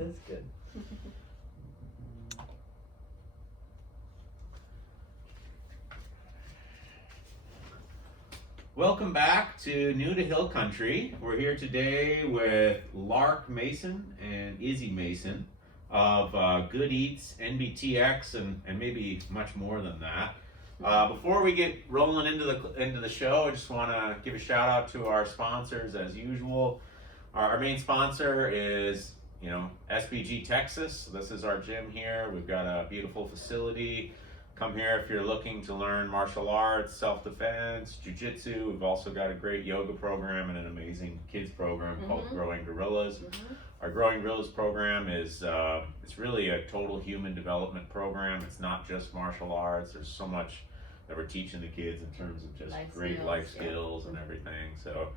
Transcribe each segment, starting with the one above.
That's good. Welcome back to New to Hill Country. We're here today with Lark Mason and Izzy Mason of GoodEatsNBTX and maybe much more than that. Before we get rolling into the show, I just want to give a shout out to our sponsors as usual. Our main sponsor is SBG Texas. This is our gym here. We've got a beautiful facility. Come here if you're looking to learn martial arts, self-defense, jiu-jitsu. We've also got a great yoga program and an amazing kids program called Growing Gorillas. Our Growing Gorillas program is it's really a total human development program. It's not just martial arts. There's so much that we're teaching the kids in terms of just great life skills and everything. So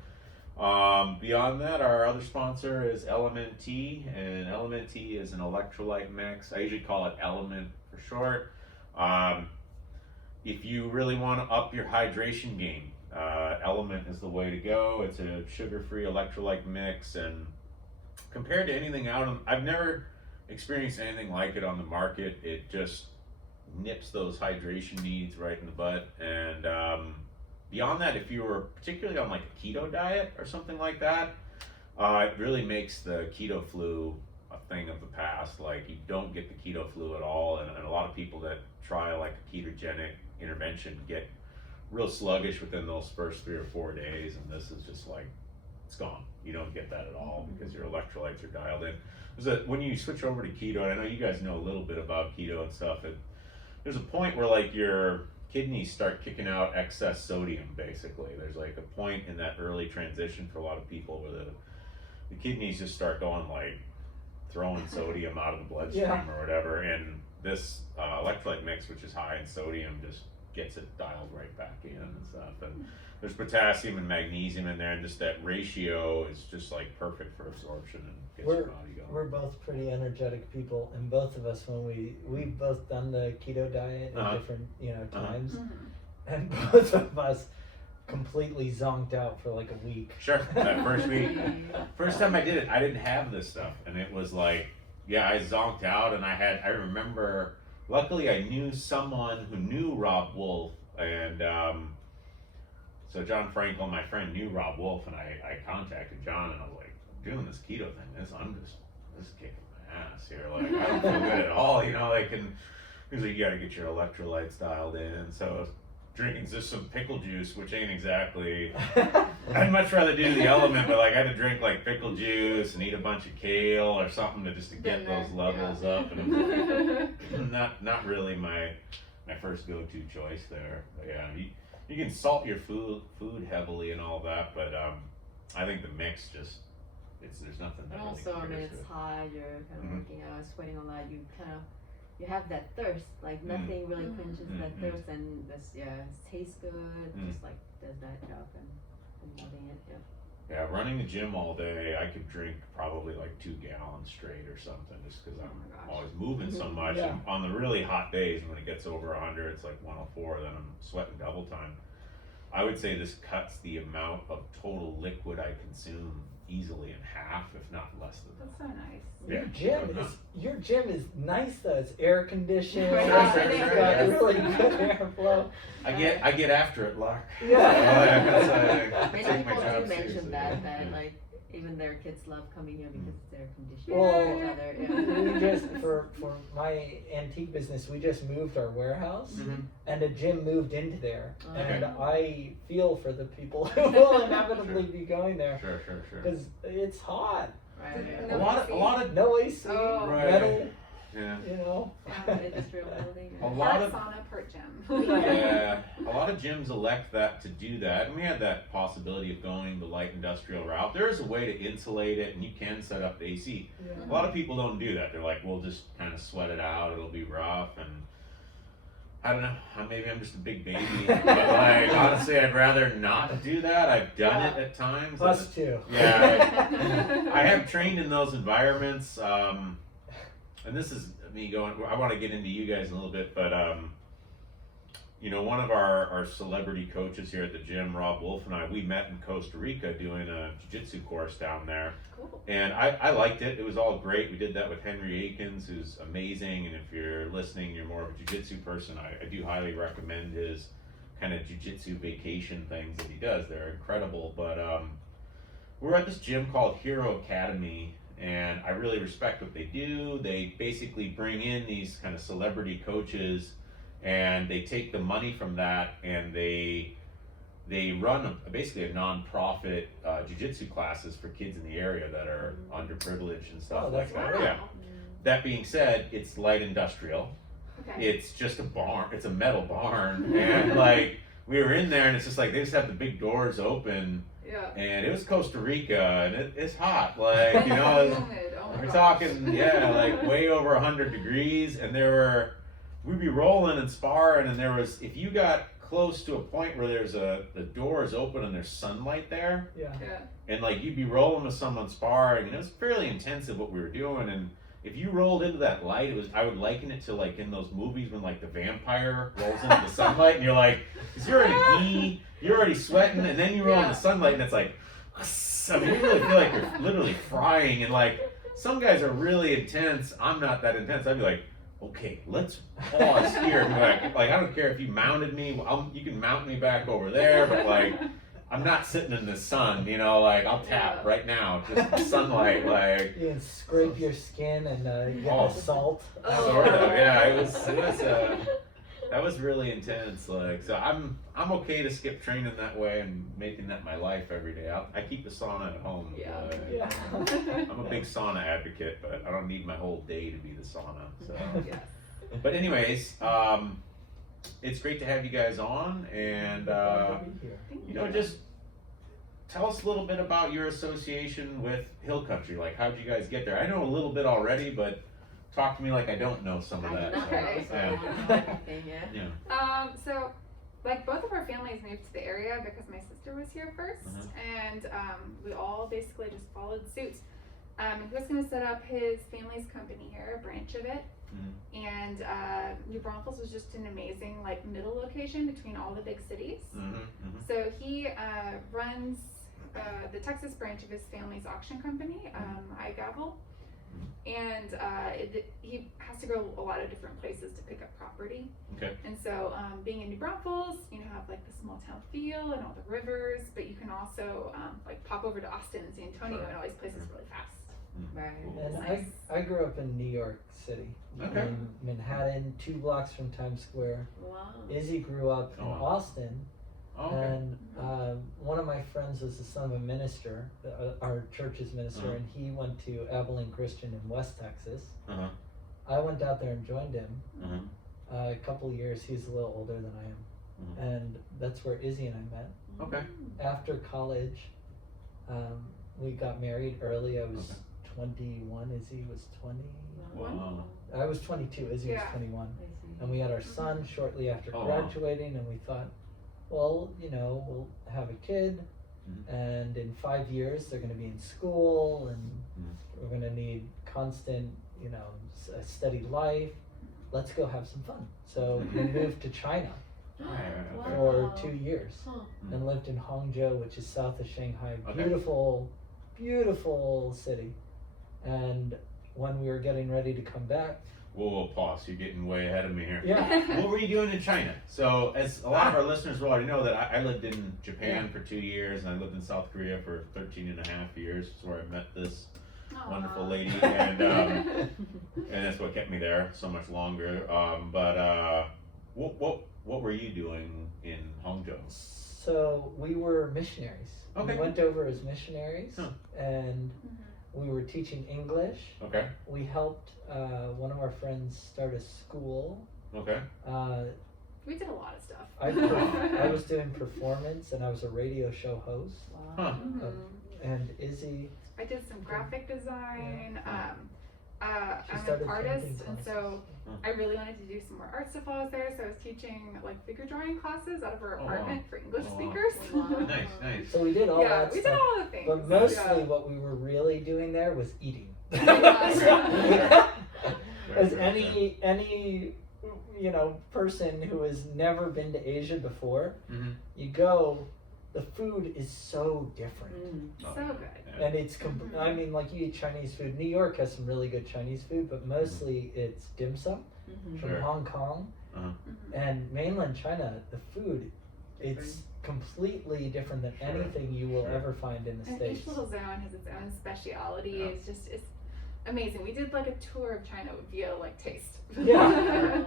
beyond that, our other sponsor is LMNT, and LMNT is an electrolyte mix. I usually call it Element for short. If you really want to up your hydration game, Element is the way to go. It's a sugar-free electrolyte mix, and compared to anything out, I've never experienced anything like it on the market. It just nips those hydration needs right in the butt. And beyond that, if you were particularly on like a keto diet or something like that, it really makes the keto flu a thing of the past. Like, you don't get the keto flu at all, and a lot of people that try like a ketogenic intervention get real sluggish within those first 3 or 4 days, and this is just like, it's gone. You don't get that at all because your electrolytes are dialed in. When you switch over to keto, and I know you guys know a little bit about keto and stuff, there's a point where like your kidneys start kicking out excess sodium. Basically, there's like a point in that early transition for a lot of people where the kidneys just start going like throwing sodium out of the bloodstream or whatever, and this electrolyte mix, which is high in sodium, just gets it dialed right back in and stuff. And there's potassium and magnesium in there, and just that ratio is just like perfect for absorption and gets your body going. We're both pretty energetic people, and both of us, when we've both done the keto diet at different times, and both of us completely zonked out for like a week. Sure, that first week. First time I did it, I didn't have this stuff, and it was like, I zonked out, and I remember, luckily I knew someone who knew Rob Wolf, and so John Frankel, my friend, knew Rob Wolf, and I contacted John, and I was like, I'm doing this keto thing, this is kicking my ass here, like, I don't feel good at all, and he's like, you gotta get your electrolytes dialed in. So drinking just some pickle juice, which ain't exactly, I'd much rather do the Element, but like I had to drink like pickle juice and eat a bunch of kale or something to get those levels up, and not really my first go-to choice there. But you can salt your food heavily and all that, but I think the mix just, there's nothing that and really also, it's hot, you're kind of working out, sweating a lot, you have that thirst, like nothing really quenches that thirst, and this, it tastes good, just like does that job, and I'm loving it, Yeah, running the gym all day, I could drink probably like 2 gallons straight or something, just because I'm always moving so much. And on the really hot days, when it gets over 100, it's like 104, then I'm sweating double time. I would say this cuts the amount of total liquid I consume easily in half, if not less than that. That's so nice. Your gym is nice though. It's air conditioned. Sure. It's got really good airflow. I get after it, Lark. yeah. Many people do mention that like even their kids love coming here because it's air conditioned. We just for my antique business, we just moved our warehouse, and a gym moved into there, and I feel for the people who will inevitably be going there. Sure. Because it's hot. Right. A lot of no AC, metal. Yeah. Industrial building. A lot of sauna per gym. A lot of gyms elect that to do that, and we had that possibility of going the light industrial route. There is a way to insulate it, and you can set up the AC. A lot of people don't do that. They're like, we'll just kind of sweat it out. It'll be rough, and I don't know. Maybe I'm just a big baby, but like honestly, I'd rather not do that. I've done it at times. Us too. Yeah, I have trained in those environments. And this is me going, I want to get into you guys a little bit, but you know, one of our celebrity coaches here at the gym, Rob Wolf, and I, we met in Costa Rica doing a jiu-jitsu course down there. Cool. And I liked it. It was all great. We did that with Henry Akins, who's amazing. And if you're listening, you're more of a jiu-jitsu person, I do highly recommend his kind of jiu-jitsu vacation things that he does. They're incredible. But we're at this gym called Hero Academy, and I really respect what they do. They basically bring in these kind of celebrity coaches, and they take the money from that, and they run basically a non-profit jiu-jitsu classes for kids in the area that are underprivileged and stuff like that. Wow. Yeah. That being said, it's light industrial. Okay. It's just a barn. It's a metal barn, and like we were in there, and it's just like they just have the big doors open. Yeah. And it was Costa Rica, and it's hot. Like, you know, we're talking, like way over 100 degrees, and we'd be rolling and sparring, and if you got close to a point where the door is open and there's sunlight there, and like you'd be rolling with someone sparring, and it was fairly intensive what we were doing, and if you rolled into that light, I would liken it to like in those movies when like the vampire rolls into the sunlight, and you're like, 'cause you're already you're already sweating, and then you roll in the sunlight, and it's like, I mean, you really feel like you're literally frying, and like some guys are really intense. I'm not that intense. I'd be like, okay, let's pause here. And be like I don't care if you mounted me, you can mount me back over there, but like I'm not sitting in the sun, you know, like I'll tap right now, just the sunlight, like. You can scrape your skin and get the salt. Sort of, yeah. It was that was really intense. Like, so I'm okay to skip training that way and making that my life every day. I keep the sauna at home. Yeah. I'm a big sauna advocate, but I don't need my whole day to be the sauna. So. Yes. But anyways, it's great to have you guys on, and you know, just tell us a little bit about your association with Hill Country. Like, how'd you guys get there? I know a little bit already, but talk to me like I don't know some of that. So, like, both of our families moved to the area because my sister was here first, and we all basically just followed suit. And he was going to set up his family's company here, a branch of it. And New Braunfels was just an amazing like middle location between all the big cities. So he runs the Texas branch of his family's auction company, iGavel, and he has to go a lot of different places to pick up property. And so being in New Braunfels, you know, have like the small town feel and all the rivers, but you can also like pop over to Austin and San Antonio and all these places really fast. Right. And Nice. I grew up in New York City, in Manhattan, 2 blocks from Times Square. Wow. Izzy grew up in Austin, and one of my friends was the son of a minister, our church's minister, and he went to Abilene Christian in West Texas. I went out there and joined him. A couple of years. He's a little older than I am, and that's where Izzy and I met. After college, we got married early. I was 21. Izzy was 20. Wow. I was 22. Izzy was 21. And we had our son shortly after graduating, and we thought, well, you know, we'll have a kid, and in 5 years they're going to be in school, and we're going to need constant, you know, a steady life. Let's go have some fun. So we moved to China for 2 years and lived in Hangzhou, which is south of Shanghai. Beautiful, beautiful city. And when we were getting ready to come back, Whoa, pause. You're getting way ahead of me here. Yeah. What were you doing in China? So, as a lot of our listeners will already know, that I lived in Japan for 2 years, and I lived in South Korea for 13 and a half years. That's where I met this wonderful lady, and that's what kept me there so much longer. What were you doing in Hangzhou? So we were missionaries. We went over as missionaries, and we were teaching English. We helped one of our friends start a school. We did a lot of stuff. I was doing performance, and I was a radio show host. Wow. And Izzy. I did some graphic design. I'm started an artist, painting and so I really wanted to do some more art stuff while I was there. So I was teaching like figure drawing classes out of our apartment for English speakers. Nice. So we did all that we stuff. did all the things. But mostly what we were really doing there was eating. As any person who has never been to Asia before, Mm-hmm. you go, the food is so different. Oh, So yeah. good. Yeah. And it's, I mean, like you eat Chinese food. New York has some really good Chinese food, but mostly it's dim sum from Sure. Hong Kong. And mainland China, the food, it's completely different than Sure. anything you will Sure. ever find in the And States. each little zone has its own speciality. Yeah. It's amazing. We did like a tour of China via like taste. Yeah.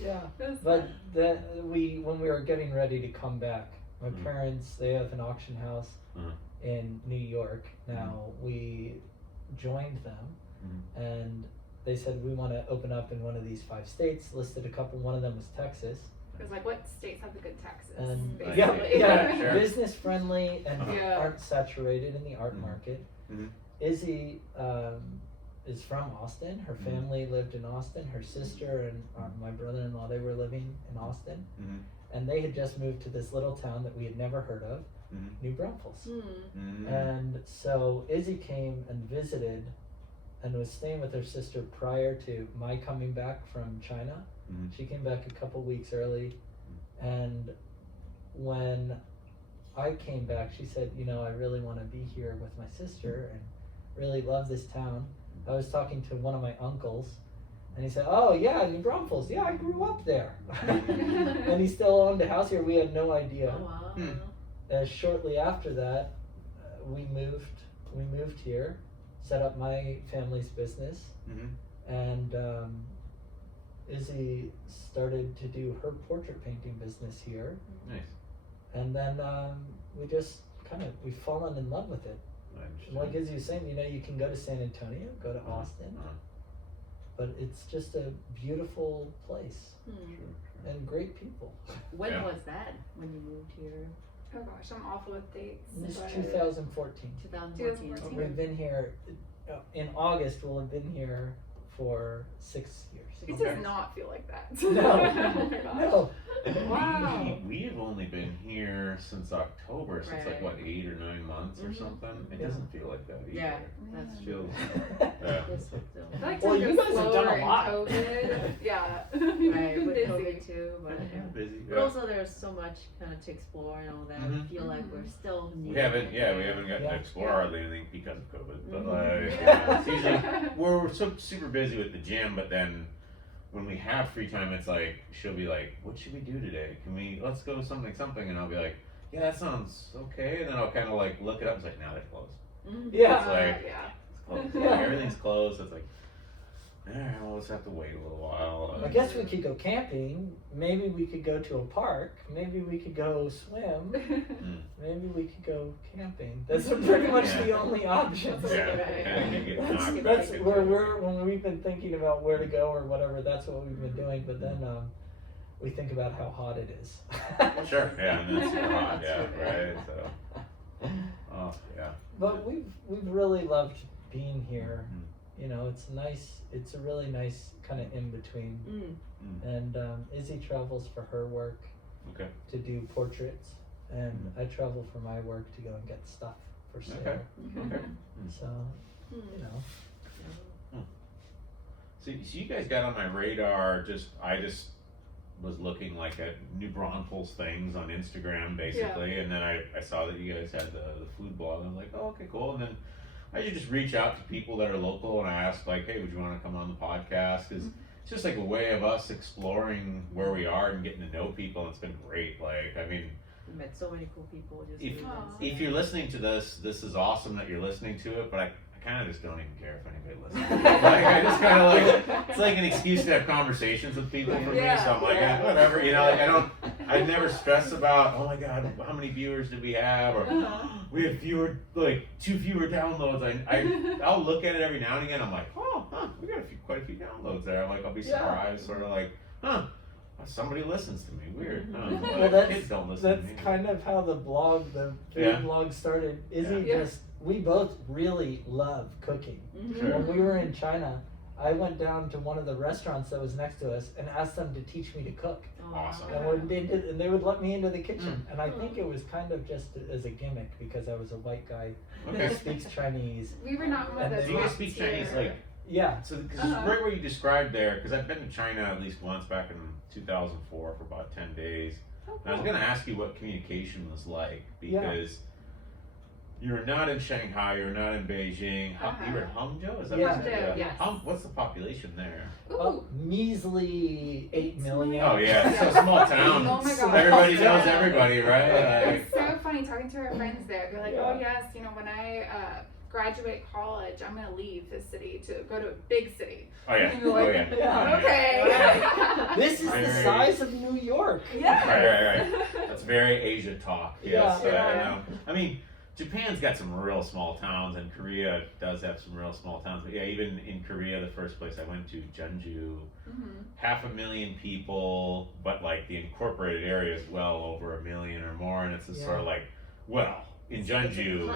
Yeah. It was But fun. when we were getting ready to come back, my parents, they have an auction house in New York. Now we joined them, and they said we want to open up in one of these 5 states. Listed a couple. One of them was Texas. It was like, what states have the good taxes? And basically. yeah, Sure. business friendly and Yeah. aren't saturated in the art market. Mhm. Izzy is from Austin. Her family lived in Austin. Her sister and my brother-in-law, they were living in Austin, and they had just moved to this little town that we had never heard of, New Braunfels. And so Izzy came and visited and was staying with her sister prior to my coming back from China. She came back a couple weeks early, and when I came back, she said, I really want to be here with my sister and really love this town. I was talking to one of my uncles, and he said, oh yeah, New Braunfels, yeah, I grew up there. And he still owned a house here. We had no idea. Oh, wow. Shortly after that, we moved here, set up my family's business, and Izzy started to do her portrait painting business here, Nice. and then we've fallen in love with it. Like Izzy was saying, you can go to San Antonio, go to Austin, but it's just a beautiful place and great people. When Yeah. was that? When you moved here? Oh gosh, I'm awful with dates. It's but- 2014. 2014. 2014. We've been here in August. We'll have been here for 6 years. It Okay. does not feel like that. No. Oh my gosh. No. Wow. We have only been here since October, so it's like Right. what, 8 or 9 months or something. It Yeah. doesn't feel like that either. Yeah, It that's feels. true. Yeah. This was still I like Well, to you go guys have done slower a in lot. COVID. Yeah. right with Busy. COVID too, but Busy. but Yeah. also there's so much kind of to explore and all that. I Mhm. feel like we're still new. We haven't gotten Yeah. to explore hardly anything because of COVID. But Mhm. it's usually we're so super busy with the gym, but then when we have free time, it's like she'll be like, "What should we do today? Let's go something," and I'll be like, "Yeah, that sounds okay." And then I'll kind of like look it up. It's like, "Now they're closed. Mhm. Yeah. It's like yeah. it's closed. Yeah. Everything's closed." It's like, all right, we'll just have to wait a little while. I guess we could go camping. Maybe we could go to a park. Maybe we could go swim. Maybe we could go camping. That's pretty much the only options. That's Yeah, okay. and you get That's, knocked that's back where into- when we've been thinking about where to go or whatever, that's what we've been doing. But then we think about how hot it is. Sure, yeah, and it's super hot, yeah, That's right. So, oh yeah. But we've really loved being here. It's nice. It's a really nice kind of in between. And Izzy travels for her work Okay. to do portraits, and I travel for my work to go and get stuff for sale. Okay. Okay. So, So you guys got on my radar. I just was looking like at New Braunfels things on Instagram basically, and then I saw that you guys had the food blog, and I'm like, oh, okay, cool. And then I should just reach out to people that are local and I ask like, hey, would you want to come on the podcast? Because it's just like a way of us exploring where we are and getting to know people, and it's been great. Like, I mean, We met so many cool people. Just If- doing Aw. this. if you're listening to this is awesome that you're listening to it, but I kind of just don't even care if anybody listens. Like, I just kind of like, it's like an excuse to have conversations with people for me, so I'm like, Yeah. whatever, like, I never stress about, oh my god, how many viewers did we have, or we had two fewer downloads. I'll look at it every now and again, I'm like, we got quite a few downloads there. I'm like, I'll be surprised, sort of like, somebody listens to me, weird. Well, Kids don't listen that's to me. kind of how the food blog started. Izzy Yeah. we both really love cooking. Sure. When we were in China, I went down to one of the restaurants that was next to us and asked them to teach me to cook. Oh, Awesome. And when they did, and they would let me into the kitchen. And I Mm. think it was kind of just as a gimmick because I was a white guy Okay. who speaks Chinese. We were not one of And those. then Do you guys top speak tier- Chinese like Yeah. So, because right where you described there, because I've been to China at least once back in 2004 for about 10 days. Oh, And I was cool. going to ask you what communication was like, because you're not in Shanghai, you're not in Beijing. You were in Hangzhou? Is that Yeah. what you said? Hangzhou, yes. What's the population there? Ooh. Measly 8 million. Oh, yeah, it's a small town. Oh my God. Everybody knows everybody, right? Like, It's so funny talking to our friends there. They're like, oh yes, you know, when I graduate college, I'm gonna leave this city to go to a big city. oh, yeah. And you're like, Oh, yeah. Yeah. okay. This is the Very- size of New York. Yeah. Right. That's very Asia talk. Yes, Yeah. I know. I mean, Japan's got some real small towns, and Korea does have some real small towns. But yeah, even in Korea, the first place I went to, Jeonju, 500,000 people, but like the incorporated area is well over 1 million or more, and it's just sort of like, well, in Jeonju,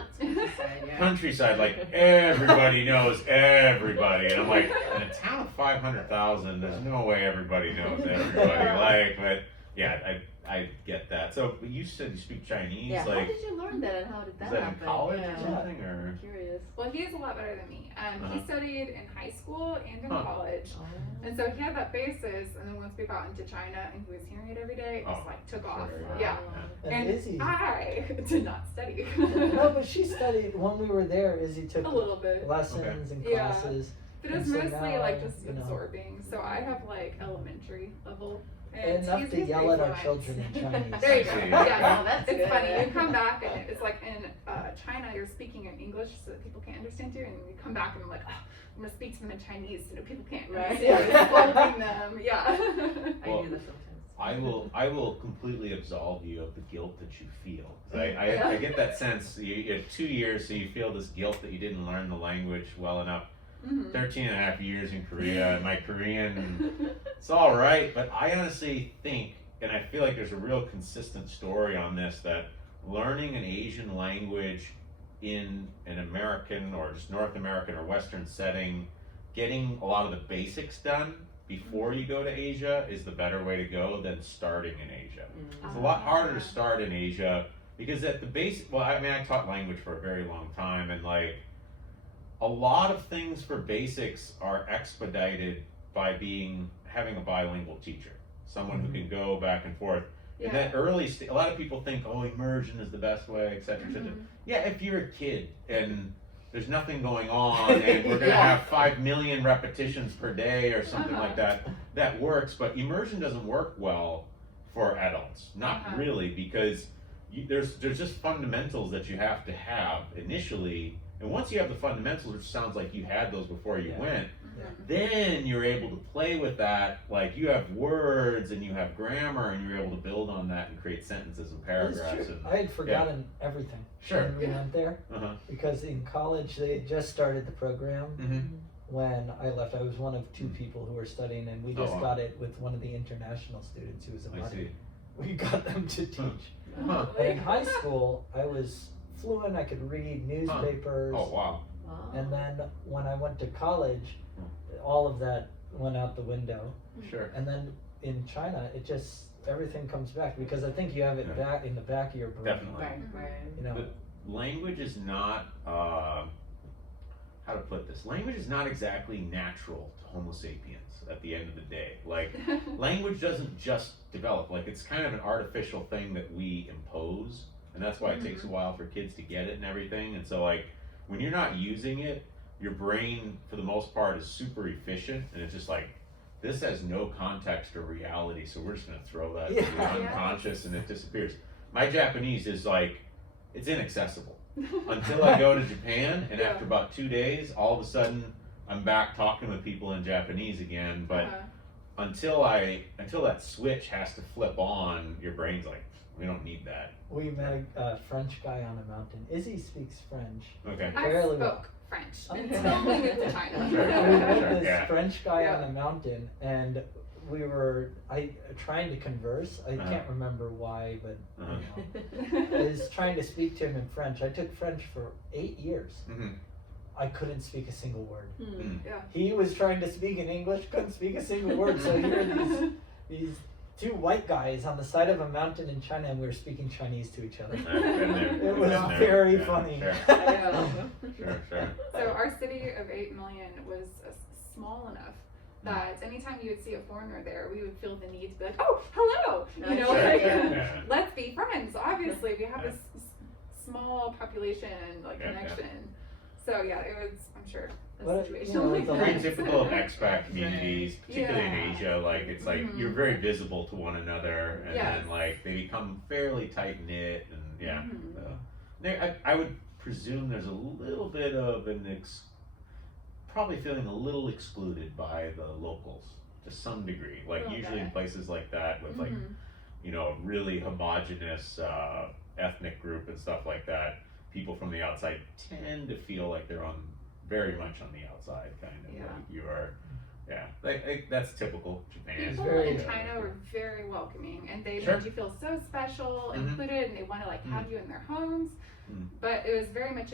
countryside, like everybody knows everybody, and I'm like, in a town of 500,000, there's no way everybody knows everybody. Like, but yeah, I get that. So, but you said you speak Chinese. Yeah. Like, How did you learn that, and how did that is that happen? in college Yeah. or something, or? I'm curious. Well, he is a lot better than me. He studied in high school and in Huh. college. Oh. And so he had that basis, and then once we got into China and he was hearing it every day, it just like took off. sure, Yeah. And And Izzy. I did not study. No, but she studied when we were there. Izzy took A little bit. lessons and Yeah. classes. But it's And so mostly now, like just you know. absorbing. So I have like elementary level. And Enough he's to pretty yell at our fluent. children in Chinese. There you go. I see. Yeah, Oh, that's it's good. funny. You come back and it's like in China, you're speaking in English so that people can't understand you, and you come back and I'm like, oh, I'm gonna speak to them in Chinese so that people can't Right. understand. Yeah. Scolding them. Yeah. I Well, do that sometimes. I will completely absolve you of the guilt that you feel. 'Cause I get that sense. You have 2 years, so you feel this guilt that you didn't learn the language well enough. 13 and a half years in Korea, and my Korean, it's all right, but I honestly think, and I feel like there's a real consistent story on this, that learning an Asian language in an American or just North American or Western setting, getting a lot of the basics done before you go to Asia is the better way to go than starting in Asia. It's a lot harder to start in Asia because at the basic, well, I mean, I taught language for a very long time, and like a lot of things for basics are expedited by having a bilingual teacher, someone who can go back and forth. In that early a lot of people think, oh, immersion is the best way, etc. Yeah, if you're a kid and there's nothing going on and we're going to have 5 million repetitions per day or something like that, that works. But immersion doesn't work well for adults. Not really, because there's just fundamentals that you have to have initially. And once you have the fundamentals, which sounds like you had those before you went, then you're able to play with that. Like you have words and you have grammar, and you're able to build on that and create sentences and paragraphs. And, I had forgotten everything Sure. when we went there because in college they had just started the program. When I left, I was one of 2 people who were studying, and we just got it with one of the international students who was a I buddy. see. We got them to teach. Huh. But in high school, I was fluent. I could read newspapers. Oh wow. Wow. And then when I went to college, all of that went out the window. Sure. And then in China, it just everything comes back because I think you have it back in the back of your brain. Definitely. Right. You know. But language is not how to put this. Language is not exactly natural to Homo sapiens at the end of the day. Like language doesn't just develop. Like it's kind of an artificial thing that we impose, and that's why it takes a while for kids to get it and everything. And so like when you're not using it, your brain for the most part is super efficient, and it's just like this has no context or reality, so we're just gonna throw that into the unconscious and it disappears. My Japanese is like it's inaccessible until I go to Japan, and after about 2 days, all of a sudden I'm back talking with people in Japanese again. But until that switch has to flip on, your brain's like, we don't need that. We met a French guy on a mountain. Izzy speaks French. Okay. I Fairly spoke French Okay. until we moved to China. Sure. We met this Yeah. French guy on a mountain, and we were trying to converse. I can't remember why, but you know, I was trying to speak to him in French. I took French for 8 years. I couldn't speak a single word. Yeah. He was trying to speak in English, couldn't speak a single word. So here are these two white guys on the side of a mountain in China, and we were speaking Chinese to each other. I've been there. It was Been there. very Yeah, funny. Sure, sure. So our city of 8 million was small enough that anytime you would see a foreigner there, we would feel the need to be like, oh, hello, you know, Sure, like, yeah. let's be friends. Obviously, we have Yeah. this small population like Yeah, connection. So yeah, it was, I'm sure, a What- situation you know, like the Very that. typical of expat communities, particularly Yeah. in Asia. Like it's like Mhm. you're very visible to one another, and Yes. then like they become fairly tight knit, and yeah. Mhm. So, I would presume there's a little bit of probably feeling a little excluded by the locals to some degree. Like Little usually in bit. places like that with like Mhm. a really homogenous ethnic group and stuff like that, people from the outside tend to feel like they're very much on the outside, kind of. Yeah. Like you are, like that's typical Japan. People very- in China were very welcoming, and they Sure. made you feel so special, Mhm. included, and they want to like have you in their homes. Mm. But it was very much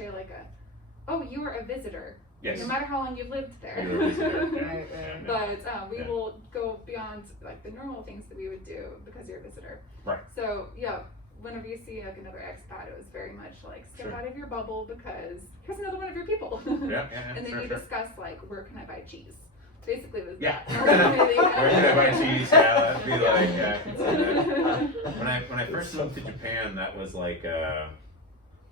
oh, you are a visitor, Yes. no matter how long you've lived there. You're a visitor, yeah. Right, right. But we Yeah. will go beyond like the normal things that we would do because you're a visitor. Right. So yeah, whenever you see like another expat, it was very much like step Sure. out of your bubble because here's another one of your people. Yeah, And then sure, you sure. discuss like where can I buy cheese. Basically, it was Yeah. that. Where can I buy cheese? Yeah, that'd be like, yeah, I can see that. When I first It's so moved to funny. Japan, that was like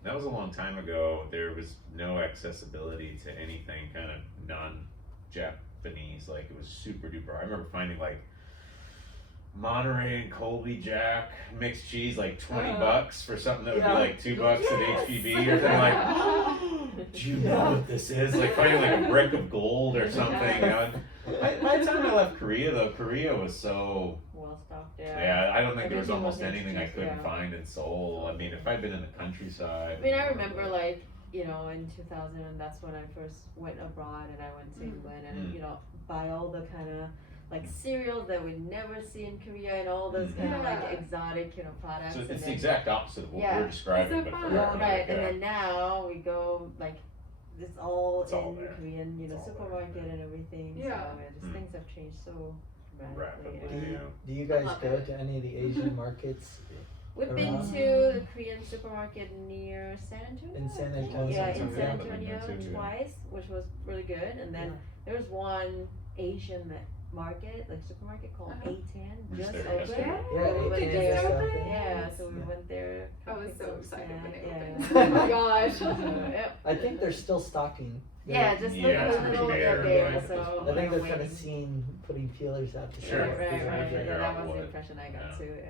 that was a long time ago. There was no accessibility to anything kind of non-Japanese. Like it was super duper. I remember finding like Monterey and Colby Jack mixed cheese like $20 for something that would Yeah. be like $2 at Yes. HPB or something like. Do you know what this is? Like finding like a brick of gold or something. You know? By the time I left Korea, though, Korea was so. Well stocked, Yeah, I don't think there was Everything almost was anything I couldn't yeah. find in Seoul. I mean, if I'd been in the countryside. I mean, I remember like, you know, in 2000, and that's when I first went abroad and I went to England and, you know, buy all the kind of like cereals that we'd never see in Korea and all those kind of like Yeah. exotic, you know, products. So and it's the then- exact opposite of what Yeah. we're describing, It's so but fun. for Right, like, and then now we go like it's all It's all in there. Korean, you know, It's all there. supermarket and everything. Yeah. So just things have changed so Rapidly, radically. yeah. Do you guys love go it. to any of the Asian markets We've been Around? to the Korean supermarket near San Antonio. in San I think. Antonio? Yeah, in San San Antonio. Antonio Yeah. twice, which was really good. And then there's one Asian market, like supermarket called Uh-huh. A10, Just just there opened. yesterday. Yeah, We went Did there. you just open? opened. Yeah, so we Yeah. went there. I was picked so some excited when snack, they yeah. opened. Oh my gosh. So, yep. I think they're still stocking. Yeah, just Yeah, like it's a little pretty bit bare, there. like, So I think we're they're kind waiting. of seen putting feelers out to Sure. Right, right, Trying to right. figure Yeah, out that was what- the impression I got yeah. too. Yeah.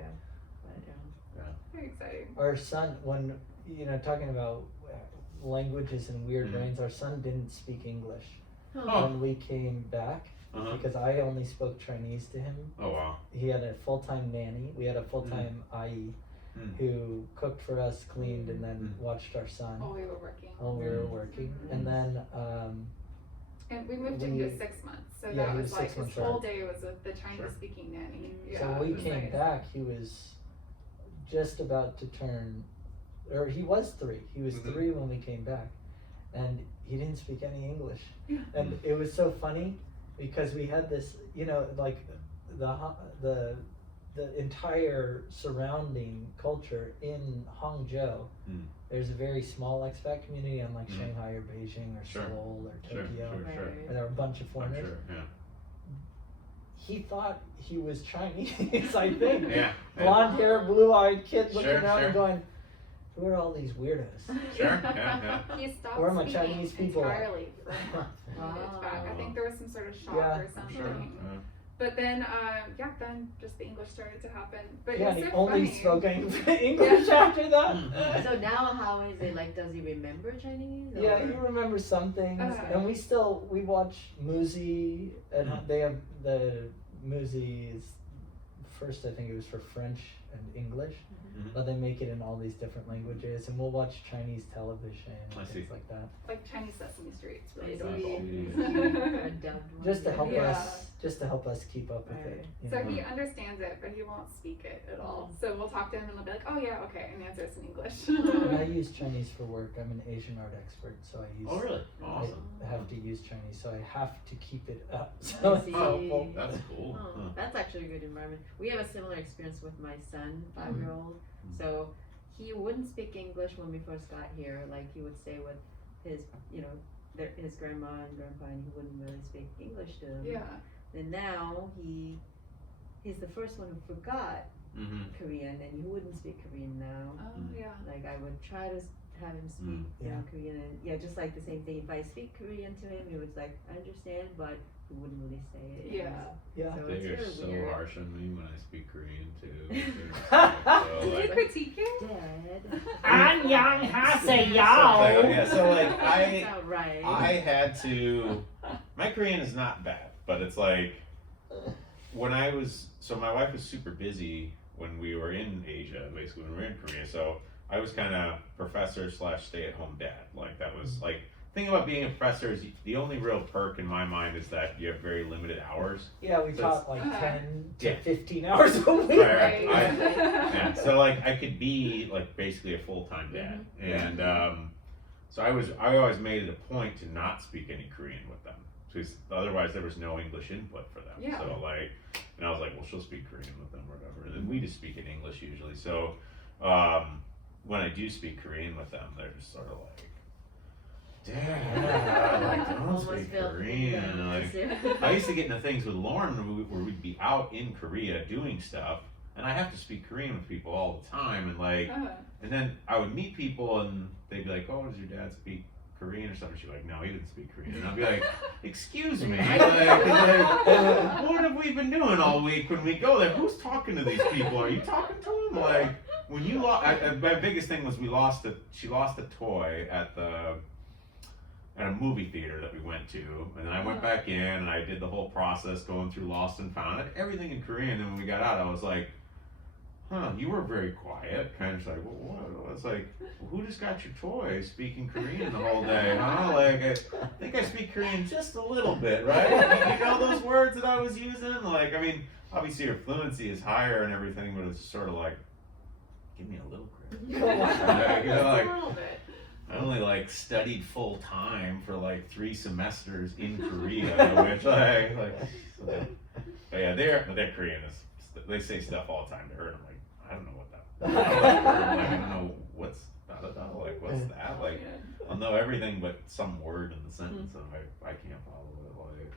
But, Very exciting. Our son, when talking about languages and weird Mhm. brains, our son didn't speak English Oh. when we came back Uh-huh. because I only spoke Chinese to him. Oh wow. He had a full-time nanny. We had a full-time IE Mm. who cooked for us, cleaned, and then watched our son While we were working. while we were working. And then And we moved him to 6 months, so Yeah, that he was was like 6 his months whole old. day was with the Chinese speaking nanny. Yeah, so when we it was came nice. back, he was just about to turn, or he was 3. He was Mhm. 3 when we came back, and he didn't speak any English. Yeah. And it was so funny because we had this, like the entire surrounding culture in Hangzhou. Mm. There's a very small expat community, unlike Mm. Shanghai or Beijing or Sure. Seoul or Sure, Tokyo. sure, sure. Right. And there were a bunch of I'm foreigners. sure. Yeah. He thought he was Chinese, I think. Yeah. Blonde hair, blue-eyed kid looking Sure, out sure. and going, "Who are all these weirdos?" Sure. Yeah. He stopped Where are my speaking Chinese people at? entirely for a month when he moved back. I think there was some sort of shock Yeah. or something. Sure. But then, then just the English started to happen. But Yeah, it and was he so only funny. spoke English after that. So now how is it? Like, does he remember Chinese? Yeah, or- he remembers some things, Okay. and we watch Muzi, and Mhm. they have the Muzi is first. I think it was for French and English, Mhm. but they make it in all these different languages, and we'll watch Chinese television I and see. things like that, Like Chinese Sesame Street. It's really Is adorable. he- is he a dubbed one? just to help Yeah. us just to help us keep up with it. you So know. he understands it, but he won't speak it at all. So we'll talk to him and he'll be like, oh yeah, okay, and answer us in English. And I use Chinese for work. I'm an Asian art expert, so I use. Oh, really? Awesome. I have to use Chinese, so I have to keep it up. So it's see. helpful. That's cool. Oh, Huh. that's actually a good environment. We have a similar experience with my son, 5-year-old. So he wouldn't speak English when we first got here. Like he would stay with his, his grandma and grandpa, and he wouldn't really speak English to them. Yeah. And now he's the first one who forgot Korean, and he wouldn't speak Korean now. Oh yeah. Like I would try to have him speak Korean, and just like the same thing. If I speak Korean to him, he was like, I understand, but he wouldn't really say it. Yeah. Yeah. So They it's are really so weird. harsh on me when I speak Korean too. So, Did you like, critique him? Dad. yeah, so like That's not right. I had to. My Korean is not bad, but it's like when so my wife was super busy when we were in Asia, basically when we were in Korea. So I was kind of professor / stay-at-home dad. Like that was like the thing about being a professor is the only real perk in my mind is that you have very limited hours. Yeah, we So taught like it's- 10 to Yeah. 15 hours a week. Right. Right. Yeah, so like I could be like basically a full-time dad, and so I always made it a point to not speak any Korean with them because otherwise there was no English input for them. Yeah. So like, and I was like, well, she'll speak Korean with them or whatever, and then we just speak in English usually. So when I do speak Korean with them, they're just sort of like, Dad, like don't Almost speak feel- Korean. Like, I used to get into things with Lauren where we'd be out in Korea doing stuff, and I have to speak Korean with people all the time, and like, and then I would meet people, and they'd be like, "Oh, does your dad speak Korean or something?" She'd be like, "No, he didn't speak Korean." And I'd be like, "Excuse me, like, what have we been doing all week when we go there? Who's talking to these people? Are you talking to them? Like, when you lost, my biggest thing was she lost a toy at a movie theater that we went to, and then I went back in and I did the whole process going through Lost and Found. I had everything in Korean, and when we got out, I was like, huh, you were very quiet. Kind of like, well, what? I was like, well, who just got your toy speaking Korean the whole day? Huh? Like, I think I speak Korean just a little bit, right? You know those words that I was using? Like, I mean, obviously your fluency is higher and everything, but it's sort of like, give me a little credit. Like, you know, like, a little bit. I only like studied full time for like 3 semesters in Korea, which but yeah, their Korean is, they say stuff all the time to her, and I'm like, I don't know what that. I don't know what's like what's that like. I'll know everything but some word in the sentence, and I can't follow it. Like,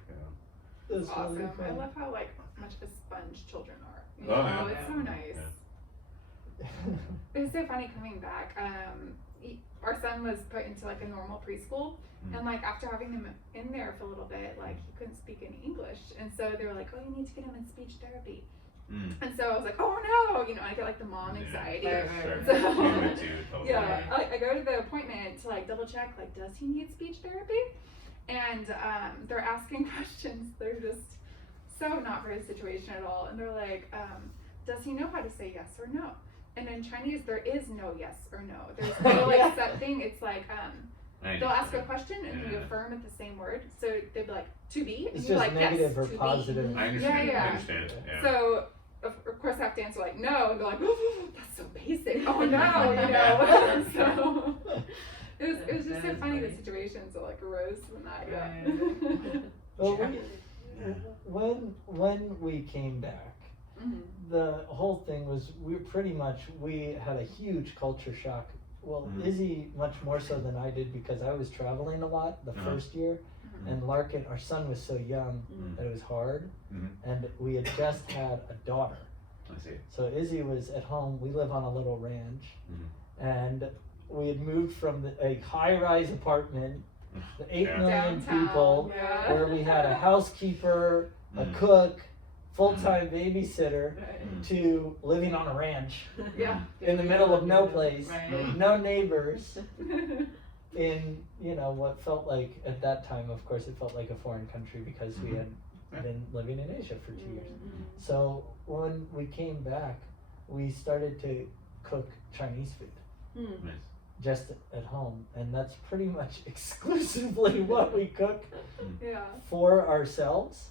That's Awesome. really I fun. love how like much of a sponge children are. You Oh, know, yeah. it's so nice. It was so funny coming back. Our son was put into like a normal preschool, and like after having him in there for a little bit, like he couldn't speak any English, and so they were like, "Oh, you need to get him in speech therapy." And so I was like, "Oh no!" You know, I get like the mom anxiety. Right. Sure. So, You would too, totally. yeah, I go to the appointment to like double check, like, does he need speech therapy? And they're asking questions. They're just so not very situation at all. And they're like, does he know how to say yes or no? And in Chinese, there is no yes or no. There's no like set thing. It's like they'll ask a question and you affirm at the same word. So they'd be like, to be, and It's you're just like, negative yes, or to be. positive. I understand. Yeah. I understand. Yeah. So of course I have to answer like no, and they're like, oh, that's so basic. Oh no, you know. So it was just so funny the situations that like arose from that. Yeah. Well, when we came back, the whole thing was we had a huge culture shock. Well, Izzy much more so than I did because I was traveling a lot the first year, and Larkin, our son, was so young that it was hard, and we had just had a daughter. I see. So Izzy was at home. We live on a little ranch, and we had moved from a high-rise apartment, the 8 million Downtown, people, yeah. where we had a housekeeper, a cook, full-time babysitter, to living on a ranch Yeah. in the middle of no place, Right. no neighbors, in what felt like at that time, of course, it felt like a foreign country because we had been living in Asia for 2 years. So when we came back, we started to cook Chinese food. Nice. Just at home, and that's pretty much exclusively what we cook Yeah. for ourselves.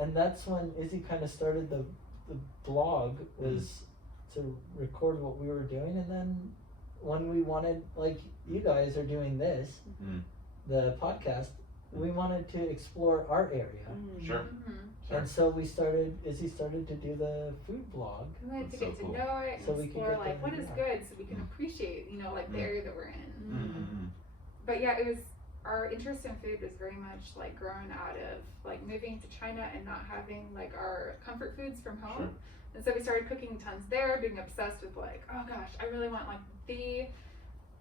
and that's when Izzy kind of started the blog, was to record what we were doing, and then when we wanted, like you guys are doing this, the podcast, we wanted to explore our area. Sure. And so Izzy started to do the food blog. We wanted to That's get so to cool. know it and So we could explore get like the- what is yeah. good, so we can appreciate, you know, like the area that we're in. But yeah, it was, our interest in food was very much like growing out of like moving to China and not having like our comfort foods from home. Sure. And so we started cooking tons there, being obsessed with like, oh gosh, I really want like the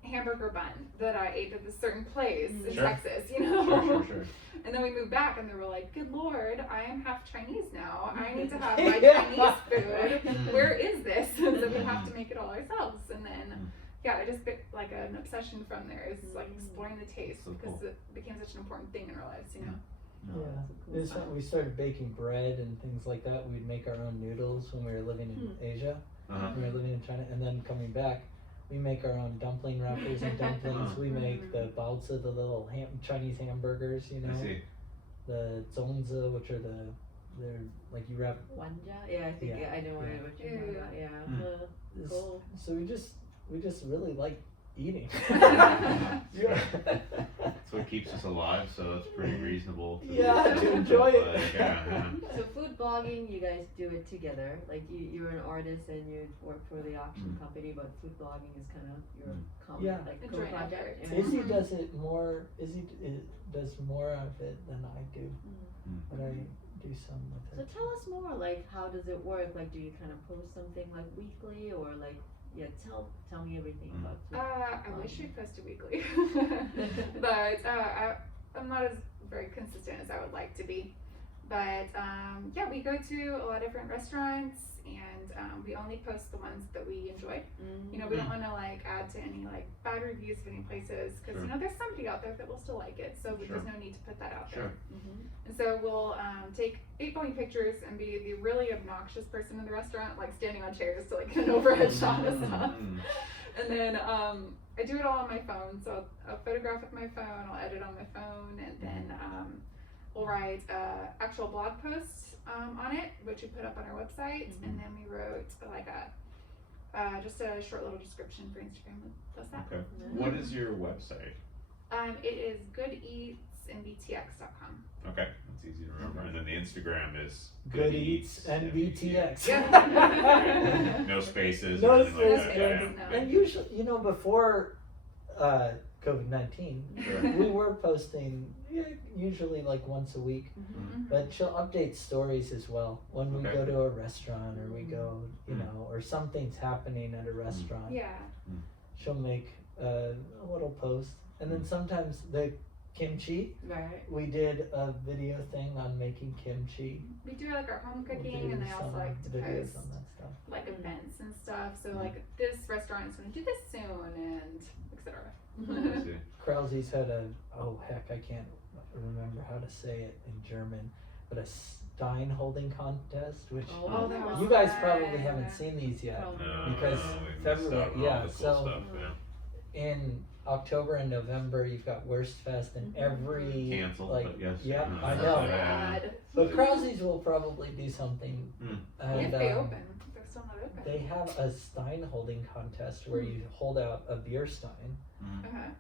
hamburger bun that I ate at this certain place in Sure. Texas, you know? Sure. And then we moved back and they were like, good Lord, I am half Chinese now. I need to have my Yeah. Chinese food. Where is this? And so we have to make it all ourselves. And then, yeah, I just bit like an obsession from there. It's like exploring the taste So because cool. it became such an important thing in our lives, you know? Yeah, it was when we started baking bread and things like that. We'd make our own noodles when we were living in Asia. When we were living in China, and then coming back, we make our own dumpling wrappers and dumplings. We make the baozi, the little Chinese hamburgers, you know. I see. The zongzi, which are they're like you wrap. Wanja? Yeah, I think Yeah. I know what you're talking about. Yeah. Cool. So we just really like eating. That's what keeps us alive, so it's pretty reasonable. To enjoy it. Yeah. So food blogging, you guys do it together. Like you're an artist and you work for the auction company, but food blogging is kind of your common like A joint co-project. effort. Yeah. Izzy does it more. Does more of it than I do, but I do some with So it. tell us more. Like, how does it work? Like, do you kind of post something like weekly, or like, yeah, tell me everything about food. I wish we posted weekly, but I'm not as very consistent as I would like to be. But yeah, we go to a lot of different restaurants, and we only post the ones that we enjoy. You know, we don't want to like add to any like bad reviews of any places because you know there's somebody out there that will still like it, so there's no need to put that out there. And so we'll take 8-point pictures and be the really obnoxious person in the restaurant, like standing on chairs to like get an overhead shot and stuff. And then I do it all on my phone, so I'll photograph with my phone, I'll edit on my phone, and then we'll write actual blog posts on it, which we put up on our website, and then we wrote like just a short little description for Instagram. That's that. Okay. What is your website? It is GoodEatsNBTX.com. Okay, that's easy to remember. And then the Instagram is GoodEatsNBTX. No spaces. No or anything like spaces. that. No. And usually, you know, before COVID-19, we were posting usually like once a week, but she'll update stories as well when we go to a restaurant or we go, you know, or something's happening at a restaurant. Yeah. She'll make a little post, and then sometimes the kimchi. Right. We did a video thing on making kimchi. We do like our home We'll cooking, do and I also some like to videos post on that stuff. like events and stuff. So like this restaurant is going to do this soon, and etc. I see. Krause's had I can't remember how to say it in German, but a Stein holding contest, which Oh, that was you guys fun. probably haven't seen these yet. Probably. Because we missed February- out on all yeah, the cool so- stuff, In October and November, you've got Wurstfest, and every Canceled, like but yes. yeah, Mm. I So know. sad. But Krause's will probably do something. If they open, they're still not open. They have a Stein holding contest where you hold out a beer stein,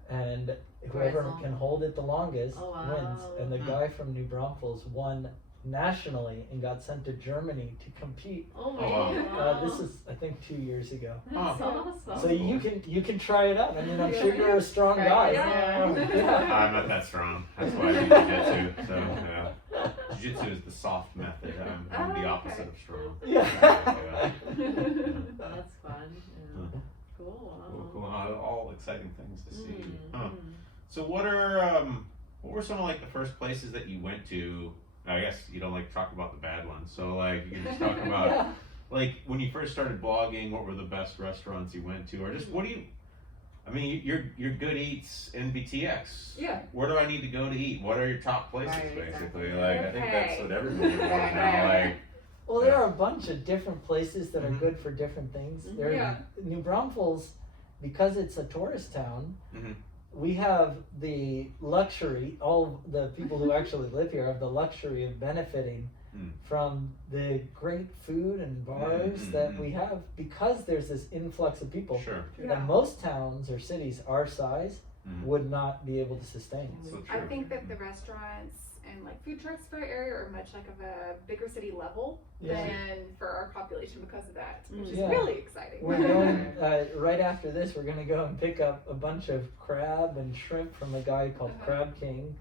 and whoever Pretzel. can hold it the longest Oh, wow. wins. And the guy from New Braunfels won nationally and got sent to Germany to compete. Oh my wow. god. This is, I think, 2 years ago. That's Oh. awesome. So you can try it out. I mean, I'm Yeah. sure you're a strong guy. Yeah. I'm not that strong. That's why I do jiu-jitsu. So yeah, jiu-jitsu is the soft method. I'm the opposite of strong. Yeah. That's fun. Yeah. Cool. Cool. All exciting things to see. Huh. Mm. So what were some of like the first places that you went to? I guess you don't like to talk about the bad ones. So like you can just talk about like when you first started blogging, what were the best restaurants you went to, or just what do you? I mean, you're Good Eats NBTX. Yeah. Where do I need to go to eat? What are your top places, Right, basically? exactly. Like I think that's Okay. what everybody wants now. Like Well, there are a bunch of different places that are good for different things. There, Yeah. New Braunfels, because it's a tourist town, we have the luxury, all the people who actually live here have the luxury of benefiting from the great food and bars that we have because there's this influx of people Sure. that most towns or cities our size would not be able to sustain. So I true. think that the restaurants and like food trucks for our area are much like of a bigger city level Yeah. than for our population because of that, which is Yeah. really exciting. We're going right after this. We're gonna go and pick up a bunch of crab and shrimp from a guy called Crab King.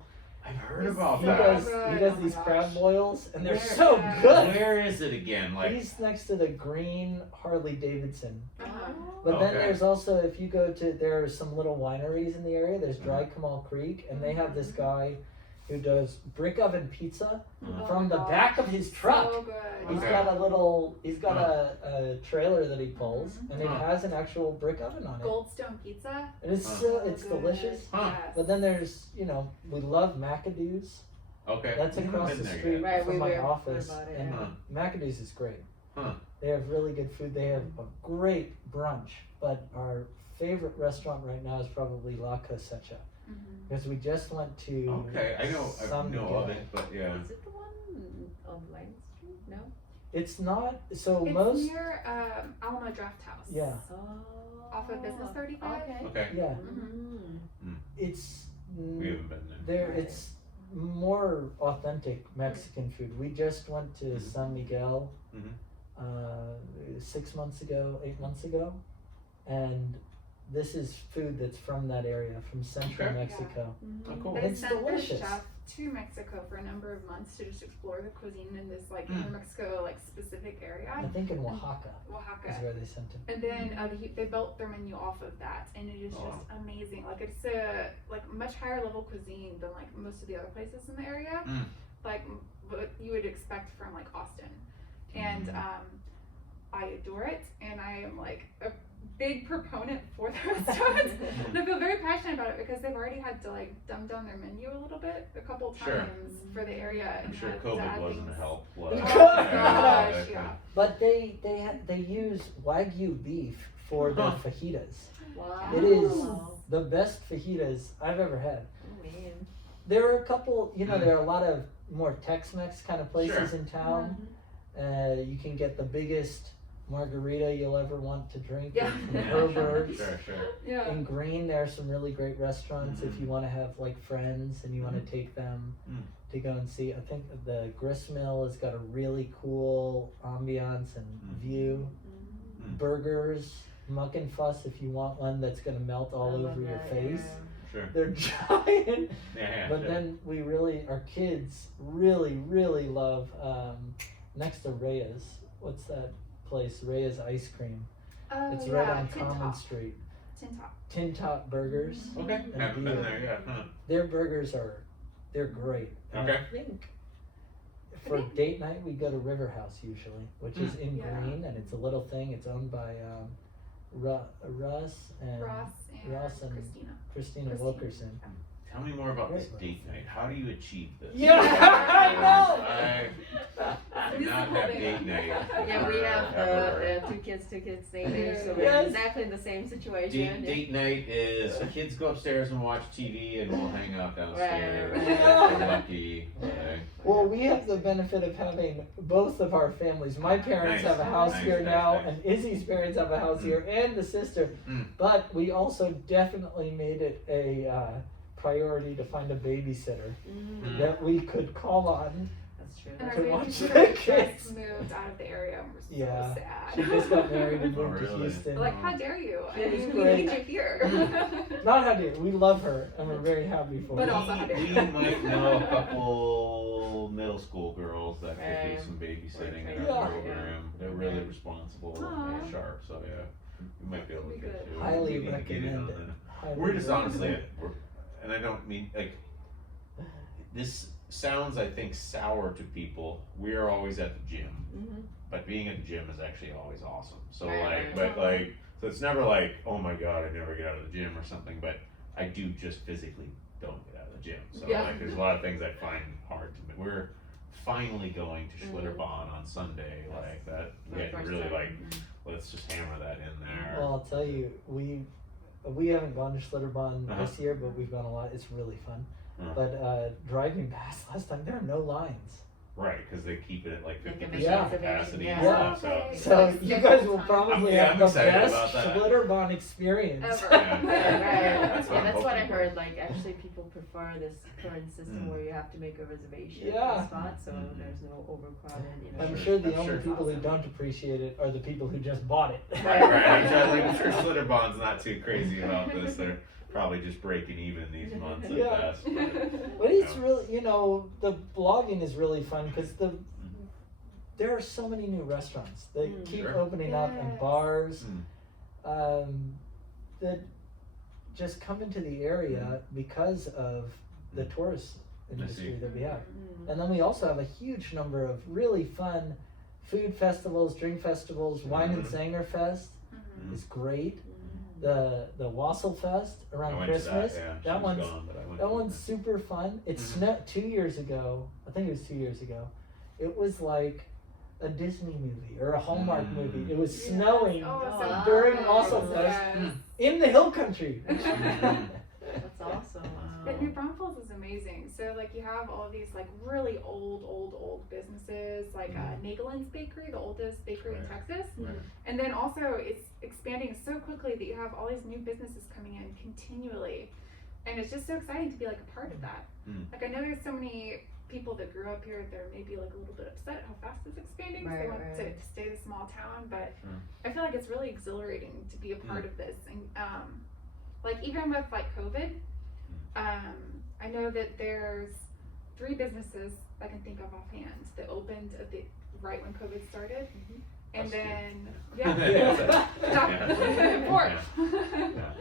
I've heard about He that. does good. he does Oh my these gosh. crab boils and they're Where- so Yeah. good. Where is it again? Like, He's next to the green Harley Davidson. Uh-huh. But then Okay. there's also, if you go to, there are some little wineries in the area. There's Dry Kamal Creek, and they have this guy who does brick oven pizza Oh from my the gosh. back of his truck. So good. He's Okay. got a trailer that he pulls, and it Huh. has an actual brick oven on it. Goldstone pizza. And it's it's good. delicious. Huh. Yes. But then there's, we love McAdoo's. okay. That's I haven't across been the there street yet. Right, from we my were office, about it, and yeah. McAdoo's is great. Huh. They have really good food. They have a great brunch, but our favorite restaurant right now is probably La Cosecha Mhm. because we just went to. Okay, I know San of Miguel. it, but yeah. Is it the one on Line Street? No. It's not so It's most. near Alamo Draft House. Yeah, Oh. Off of Business 35. Okay. Okay. yeah. Mm. It's We haven't been there. there. It's more authentic Mexican food. We just went to San Miguel Mhm. 6 months ago, 8 months ago, and this is food that's from that area, from central Okay. Mexico. Oh, cool. They It's sent delicious. their chef to Mexico for a number of months to just explore the cuisine in this like Mm. New Mexico like specific area, I think in Oaxaca is Oaxaca. where they sent him. And then they built their menu off of that, and it is Oh, just amazing. Like it's a like much higher level cuisine than like most of the other places in the area, Mm. like what you would expect from like Austin. And I adore it, and I am like a big proponent for the restaurant. And I feel very passionate about it because they've already had to like dumb down their menu a little bit a couple of Sure. times for the area. I'm and sure had to COVID add wasn't a things. help. Oh Was it? gosh, yeah. But they use Wagyu beef for their Huh. fajitas. Wow. It is Wow. the best fajitas I've ever had. Oh, man. There are a couple, there are a lot of more Tex-Mex kind of places Sure. in town. You can get the biggest margarita you'll ever want to drink Yeah. from Yeah, Herbert's. Sure, sure. Yeah. In Green, there are some really great restaurants if Mhm. you want to have like friends and you want to take them Mm. to go and see. I think the gristmill has got a really cool ambiance and view. Mm. Burgers, Muck and Fuss if you want one that's going to melt all I love over your that, face. Sure. They're giant. Yeah, But sure. then our kids really love next to Reyes. What's that place? Reyes Ice Cream. Oh, It's yeah. right on Tin Common Top. Street. Tin Top. Tin Top Burgers. Okay, And haven't been beer. there yet. Huh. Their burgers they're great. And Okay. I think for date night we go to River House usually, which is in Yeah. Green, and it's a little thing. It's owned by Russ and Ross and Ross and Christina. Christina Wilkerson. Tell me more about this Great. date night. How do you achieve this? Yeah, I know. I do not have date night. Yeah, we have ever. two kids, same age, so we're Yes. exactly in the same situation. Date night is kids go upstairs and watch TV and we'll hang out downstairs. Right. If we're lucky. Well, we have the benefit of having both of our families. My parents Nice. have a house Nice, here nice, now, nice. and Izzy's parents have a house here, and the sister. Mm. But we also definitely made it a priority to find a babysitter Mm, that we could call on. that's true. And our To watch babysitter the just kids. moved out of the area, and we're so Yeah. sad. She just got married and Oh, moved to really? Houston. Like, how dare you? I She was mean, we great. need you here. Not how dare we love her, and we're very happy for But her. also, how dare We you? might know a couple middle school girls that could Right. do some babysitting in Yeah. our program. They're really Right. responsible Aw. and sharp, so yeah. We might be able to That'd be get good. to Highly we need to get in recommend on it. that. Highly We're just honestly, recommend and I don't mean like, this sounds, I think, sour to people. We are always at the gym, Mhm. but being at the gym is actually always awesome. So Right, like, right. but like, so it's never like, oh my god, I never get out of the gym or something. But I do just physically don't get out of the gym. So Yeah. like, there's a lot of things I find hard to. We're finally going to Mm-hmm. Schlitterbahn on Sunday, like that. We My had to first really time. like, let's just hammer that in there. Well, I'll tell you, we haven't gone to Schlitterbahn Uh-huh. this year, but we've gone a lot. It's really fun. Uh-huh. But driving past last time, there are no lines. Right, because they keep it at like Like 50% a Yeah. capacity Yeah. and Yeah. stuff. Okay. So So Like, you schedule guys will time. probably Yeah, have I'm the excited best about that. Schlitterbahn experience. Ever. Right, right. That's what Yeah, I'm that's what I hoping for. heard. Like, actually, people prefer this current system where you have to make a reservation for Yeah. a spot, so Mhm. there's no overcrowded. You know. I'm Sure. sure the I'm only sure. people who Awesome. don't appreciate it are the people who just bought it. Right. I'm sure Schlitterbahn's not too crazy about this. They're probably just breaking even these months at Yeah. best. But it's really, the blogging is really fun because there are so many new restaurants that keep Sure. opening up and Yes. bars Mm. that just come into the area because of the tourist industry that we have. Mm. And then we also have a huge number of really fun food festivals, drink festivals. Wine and Mhm. Sanger Fest Mhm. is great. Mm. The Wassel Fest I around went to Christmas. that, yeah. She That was one's gone, but I went that to one's it. super fun. It Mhm. snowed 2 years ago. I think it was 2 years ago. It was like a Disney movie or a Hallmark Mm. movie. It was Yes. snowing Oh, Oh, so wow. during nice. Wassel Fest Yes. in the hill country. Mhm. That's awesome. But New Braunfels is amazing. So like you have all these like really old businesses, like Nagelin's Bakery, the oldest bakery in Right. Texas. Right. And then also it's expanding so quickly that you have all these new businesses coming in continually. And it's just so exciting to be like a part of that. Mm. Like I know there's so many people that grew up here, they're maybe like a little bit upset at how fast it's expanding because they Right, want right. to stay a small town. But Sure. I feel like it's really exhilarating to be a part of this. And like even with like COVID, I know that there's 3 businesses I can think of offhand that opened at the right when COVID started. And Us too. then Yeah. Yeah. Four. Yeah.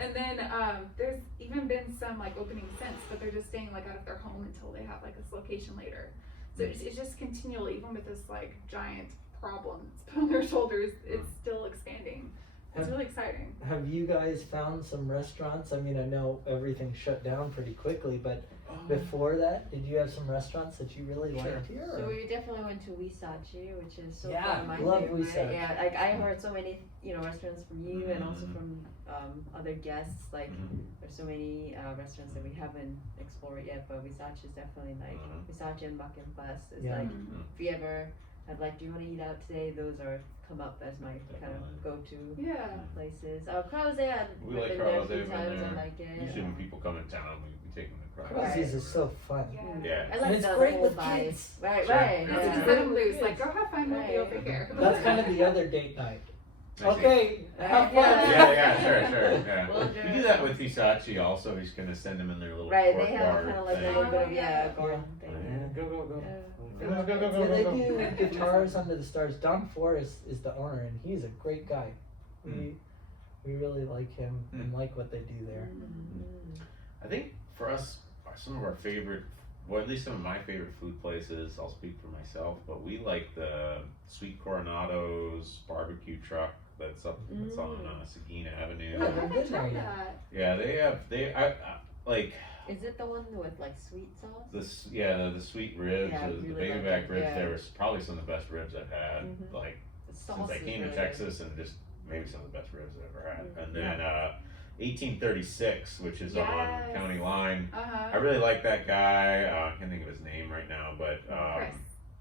And then there's even been some like openings since, but they're just staying like out of their home until they have like this location later. So it's just continually, even with this like giant problem that's put on their shoulders, it's still expanding. It's really exciting. Have you guys found some restaurants? I mean, I know everything shut down pretty quickly, but before that, did you have some restaurants that you really liked here? So or- we definitely went to Wisachi, which is so Yeah, far my love favorite. Wisachi. Yeah, like I heard so many, restaurants from you and also Mhm. from other guests. Like Mhm. there's so many restaurants that we haven't explored yet, but Wisachi is definitely like Wisachi and Bakken Plus is Yeah. like Mhm. if you ever had like, do you want to eat out today? Those are come up as my kind of go-to Yeah. places. Krause, I've We been like there a Krause, few we've been times. I there. like it. Usually when people come in town, we take them to Krause. Crozie's is so fun. Yeah. Yeah. I And like it's the great whole with vibe. kids. Right, Sure. right. Just Yeah. let them loose. Like, go have fun. We'll be Right. over here. That's kind of the other date night. I see. Okay, have fun. Yeah, sure, yeah. We'll We do that with Hisachi also. He's gonna send them in their little Right, they have courtyard kind of like thing. a little bit of Yeah. garden thing. Yeah, go. Yeah. Yeah, they do Guitars Under the Stars. Don Forrest is the owner, and he's a great guy. We really like him and like what they do there. Mm-hmm. I think for us, some of our favorite, well, at least some of my favorite food places, I'll speak for myself, but we like the Sweet Coronado's barbecue truck that's on Seguin Avenue. Yeah, they're I good tried now. that. Yeah, I like Is it the one with like sweet sauce? the sweet ribs, Yeah, I the really baby like back it, ribs. yeah. There was probably some of the best ribs I've had, Mhm. like The since sauce I is came really to Texas, and just maybe some of the best ribs I've ever had. Mhm. And then 1836, which is on Yes. County Line. I Uh-huh. really like that guy. I can't think of his name right now, but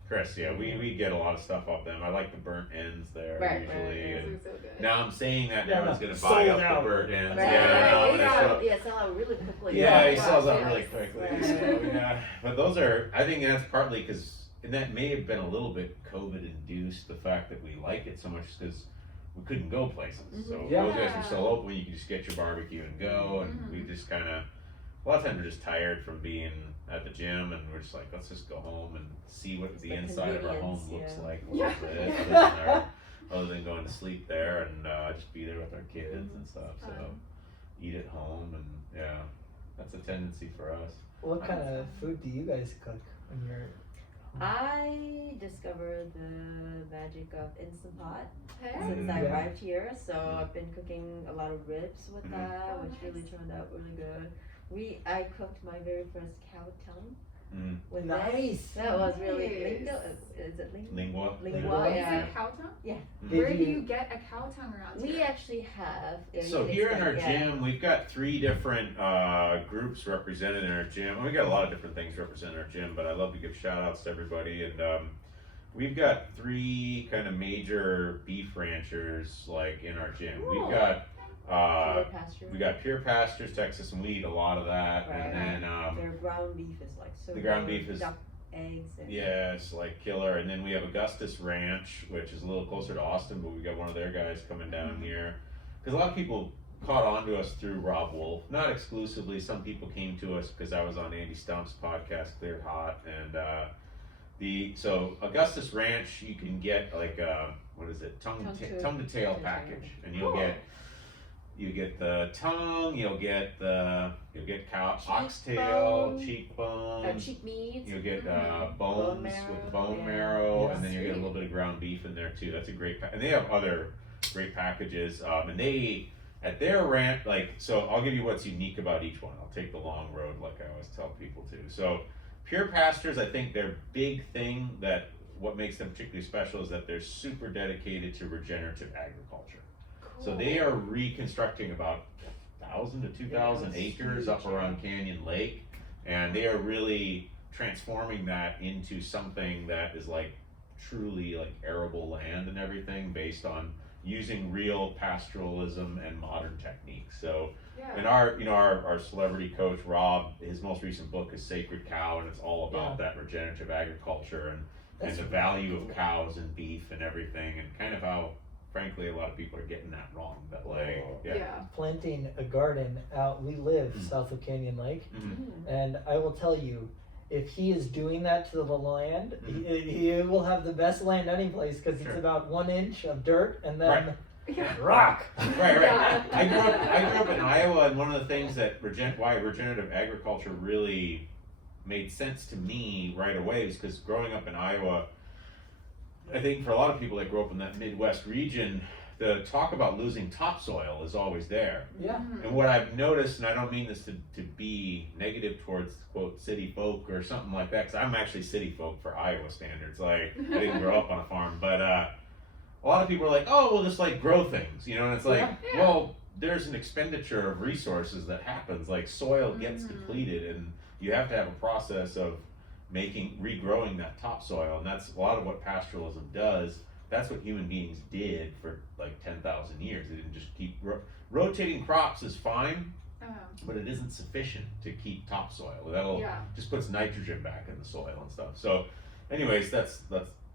Chris. Yeah, we get a lot of stuff off them. I like the burnt ends there Right, usually. right, And Those are so good. now I'm saying that Yeah, everyone's gonna sold buy up out. the burnt ends. Right, Yeah, right. when they show- Yeah, sell out really quickly. yeah, he Wow, sells out yes. really quickly. Right. So yeah, but those are. I think that's partly because, and that may have been a little bit COVID induced. The fact that we like it so much because we couldn't go places. So Mhm. Yeah. those guys were so open, you could just get your barbecue and go. And we just kind of, a lot of times we're just tired from being at the gym, and we're just like, let's just go home and see what the the inside of our home convenience, looks yeah. like. A Yeah. little bit, other than going to sleep there and just be there with our kids and stuff. So Fun. eat at home, and yeah, that's a tendency for us. What kind of food do you guys cook when you're? I discovered the magic of Instant Pot Hey. since I Yeah. arrived here. So I've been cooking a lot of ribs with Mhm. that, Oh, which really nice. turned out really good. I cooked my very first cow tongue With Nice. That was really Nice. lingo. Is it lingo? Lingua. Lingua, Is yeah. it cow tongue? Yeah. Where Did do you get a cow tongue around We here? actually have. So here in our gym, we've got 3 different groups represented in our gym. We got a lot of different things represented in our gym, but I love to give shout outs to everybody. And we've got 3 kind of major beef ranchers like in our gym. Cool. We've got pasture. Pure Pastures, Texas, and we eat a lot of that. Right. And then Their ground beef is like so. the ground good. beef is duck eggs. And yeah, it's like killer. And then we have Augustus Ranch, which is a little closer to Austin, but we got one of their guys coming down here. Because a lot of people caught on to us through Rob Wolf, not exclusively. Some people came to us because I was on Andy Stump's podcast, Cleared Hot, and so Augustus Ranch, you can get like what is it, tongue to tail package, and you'll Cool. get the tongue, you'll get cow oxtail, cheekbones, cheek meat. you'll get bones Bone with marrow, bone yeah. marrow, Yeah. and then you get a little bit of ground beef in there too. That's a great and they have other great packages. And they at their ranch, like, so I'll give you what's unique about each one. I'll take the long road like I always tell people to. So Pure Pastures, I think their big thing that what makes them particularly special is that they're super dedicated to regenerative agriculture. So they are reconstructing about 1,000 to 2,000 Yeah, it's acres huge, up around Canyon Lake, and they are really transforming that into something that is like truly like arable land and everything, based on using real pastoralism and modern techniques. So, and our celebrity coach Rob, his most recent book is Sacred Cow, and it's all about that regenerative agriculture and the value of cows and beef and everything, and kind of how, frankly, a lot of people are getting that wrong. That like, Planting a garden out. We live south of Canyon Lake, and I will tell you, if he is doing that to the land, he will have the best land any place, because it's about 1 inch of dirt and then rock. Right. I grew up in Iowa, and one of the things that why regenerative agriculture really made sense to me right away is because growing up in Iowa, I think for a lot of people that grow up in that Midwest region, the talk about losing topsoil is always there. Yeah. And what I've noticed, and I don't mean this to be negative towards, quote, city folk or something like that, because I'm actually city folk for Iowa standards. Like, I didn't grow up on a farm, but a lot of people are like, oh, we'll just like grow things, you know, and it's like, well, there's an expenditure of resources that happens. Like, soil gets depleted, and you have to have a process of regrowing that topsoil, and that's a lot of what pastoralism does. That's what human beings did for like 10,000 years. They didn't just keep rotating crops is fine, but it isn't sufficient to keep topsoil. That'll just puts nitrogen back in the soil and stuff. So, anyways, that's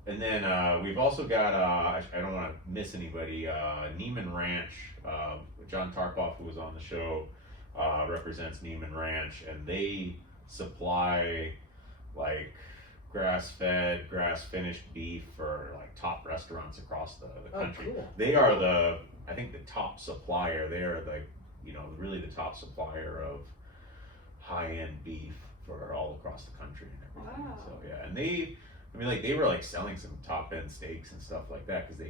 and then we've also got I don't want to miss anybody. Neiman Ranch. John Tarpoff, who was on the show, represents Neiman Ranch, and they supply like grass-fed, grass-finished beef for like top restaurants across the country. Cool. They are I think the top supplier. They are really the top supplier of high-end beef for all across the country and everything. Wow. So yeah, and they were like selling some top-end steaks and stuff like that, because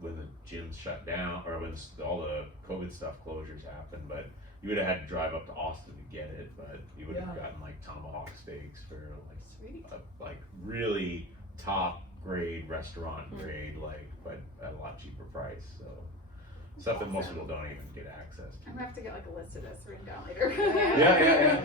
when the gyms shut down, or when all the COVID stuff closures happened, but you would have had to drive up to Austin to get it, but you would have gotten like tomahawk steaks for like really top grade restaurant grade, like, but at a lot cheaper price. So stuff that most people don't even get access to. I'm gonna have to get like a list of this written down later.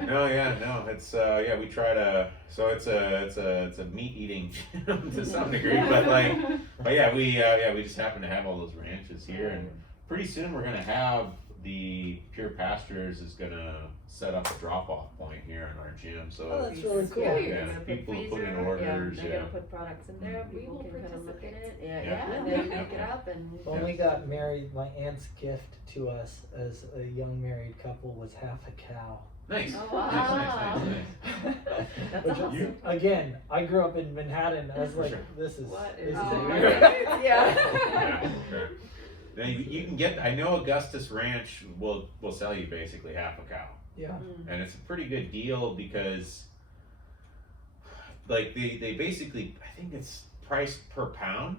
No, it's we try to, so it's a meat eating gym to some degree, but we just happen to have all those ranches here, and pretty soon we're gonna have the Pure Pastures is gonna set up a drop-off point here in our gym. So that's really cool. Yeah, people put in orders. They're gonna put products in there. We People will can kind of look at participate. it. And then pick it up and. When we got married, my aunt's gift to us as a young married couple was half a cow. Nice. Oh, wow. Nice. That's Which, awesome. Again, I grew up in Manhattan. I was like, Sure. this is What this is is it? Yeah, sure. Now you can get. I know Augustus Ranch will sell you basically half a cow. Yeah. And it's a pretty good deal because, like, they basically, I think it's priced per pound,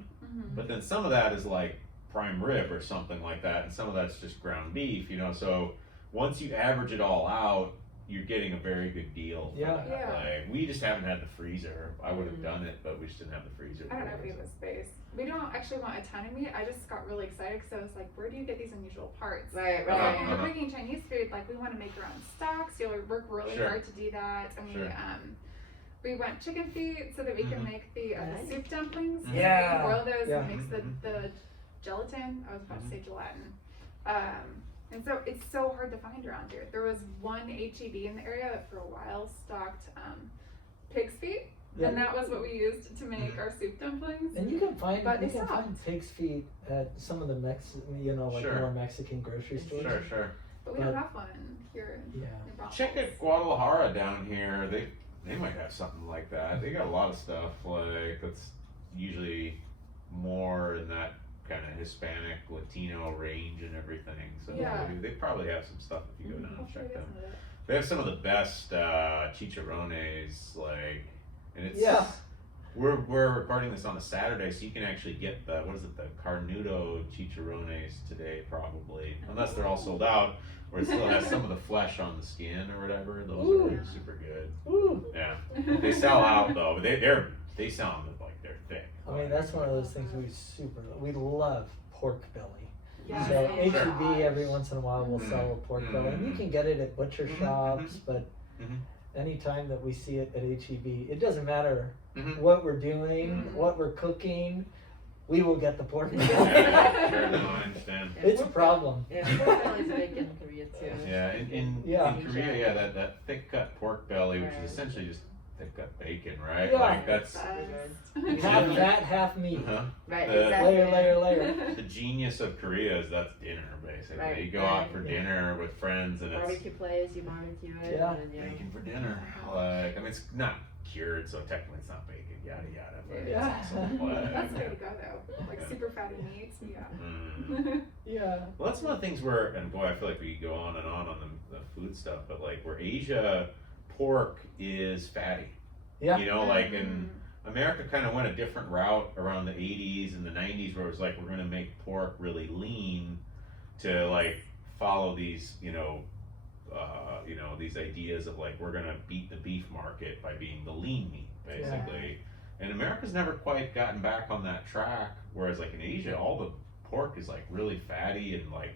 but then some of that is like prime rib or something like that, and some of that's just ground beef, you know. So once you average it all out, you're getting a very good deal. For Yeah. that. Yeah. Like we just haven't had the freezer. I would have done it, but we just didn't have the freezer. I don't know if we have the space. We don't actually want a ton of meat. I just got really excited because I was like, where do you get these unusual parts? Right, Like, right. when we're making Chinese food, like we want to make our own stocks. You know, we work really Sure. hard to do that, and Sure. we went chicken feet so that we can make the Nice. soup dumplings. Yeah. We boil those Yeah. and mix the gelatin. I was about to say gelatin. And so it's so hard to find around here. There was one HEB in the area that for a while stocked pig's feet. Yeah. And that was what we used to make our soup dumplings. And you can find But you they can find sucked. pig's feet at some of the like Sure. more Mexican grocery stores. Sure. But we don't But- have one here in Yeah. Brussels. Check out Guadalajara down here. They might have something like that. They got a lot of stuff like that's usually more in that kind of Hispanic, Latino range and everything. So Yeah. they probably have some stuff if you go down and Hopefully check it them. isn't it. They have some of the best chicharrones, like, and it's Yeah. We're recording this on a Saturday, so you can actually get the Carnudo chicharrones today, probably, unless they're all sold out, or it still has some of the flesh on the skin or whatever. Those Ooh. are super good. Ooh. Yeah, they sell out though. But they sound like they're thick. I mean, that's one of those things we love pork belly. Yeah. So Oh, HEB gosh. every once in a while will sell a pork belly, and you can get it at butcher shops, but Mhm. anytime that we see it at HEB, it doesn't matter Mhm. what we're doing, what we're cooking, we will get the pork belly. Yeah, sure, no, I understand. It's a problem. Yeah, pork belly's big in Korea too. Yeah, in Yeah. Korea, yeah, that thick cut pork belly, which Right. is essentially just thick cut bacon, right? Yeah. Like that's Half fat, half meat. Right, The- exactly. Layer. the genius of Korea is that's dinner basically. Right. You go out for Yeah. dinner with friends and it's Barbecue place, you barbecue it. Yeah. And then, bacon for dinner. Like I mean, it's not cured, so technically it's not bacon. Yada yada. But Yeah. it's awesome. Like, That's the way to go though. Like super fatty meats, yeah. Mm. Yeah. Well, that's one of the things where, and boy, I feel like we go on and on the food stuff, but like where Asia, pork is fatty. Yeah. You know, like in America kind of went a different route around the 80s and the 90s where it was like, we're going to make pork really lean to like follow these, these ideas of like, we're going to beat the beef market by being the lean meat, basically. And America's never quite gotten back on that track. Whereas like in Asia, all the pork is like really fatty and like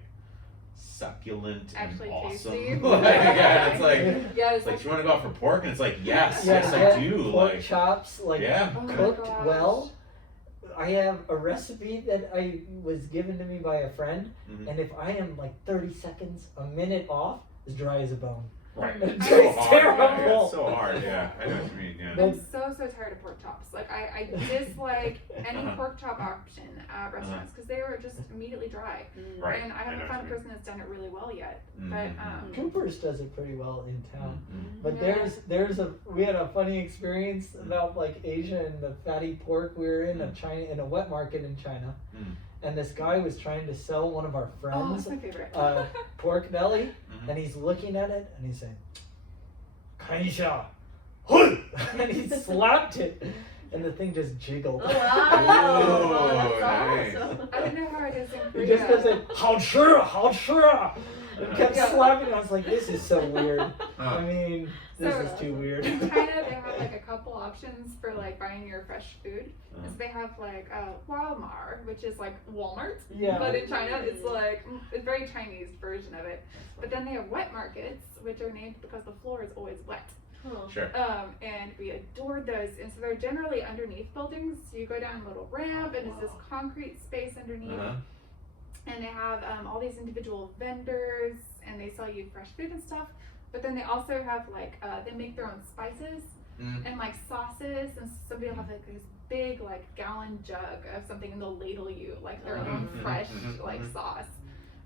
succulent Actually and awesome. tasty. Like, yeah, it's like, Yeah, it's like, you want to go out for pork? And it's like, yes, Yeah, yes, yeah, I do. Pork Like, chops, like yeah. Oh my cooked gosh. well. I have a recipe that I was given to me by a friend, Mhm. and if I am like 30 seconds, a minute off, as dry as a bone. Right. It So tastes hard. Yeah, terrible. it's so hard. Yeah, I know what you mean. Yeah. But- I'm so tired of pork chops. Like I dislike any Uh-huh. pork chop option at restaurants because they are just immediately dry. Right. And I I know haven't what found a you mean. person that's done it really well yet. Mhm. But Cooper's does it pretty well in town. Mhm. But Yeah. we had a funny experience about like Asia and the fatty pork. We were in a wet market in China, Mm. and this guy was trying to sell one of our oh, friends that's my favorite. pork belly, Mhm. and he's looking at it and he's saying, "看一下," and he slapped it, and the thing just jiggled. Oh wow! Oh, That's nice. awesome. I don't know how it is in He Korea. just goes like, 好吃,好吃, and kept Yeah. slapping it. I was like, this is so weird. I Huh. mean, this So- is too weird. In China, they have like a couple options for like buying your fresh food. Uh-huh. So they have like Walmart, which is like Walmart, Yeah. but in China it's like it's a very Chinese version of it. But then they have wet markets, which are named because the floor is always wet. Huh. Sure. And we adored those. And so they're generally underneath buildings. So you go down a little ramp, and it's this concrete space underneath. Uh-huh. And they have all these individual vendors, and they sell you fresh food and stuff. But then they also have like they make their own spices Mm. and like sauces, and somebody will have like this big like gallon jug of something, and they'll ladle you like their own Mhm, fresh mhm, like mhm. sauce.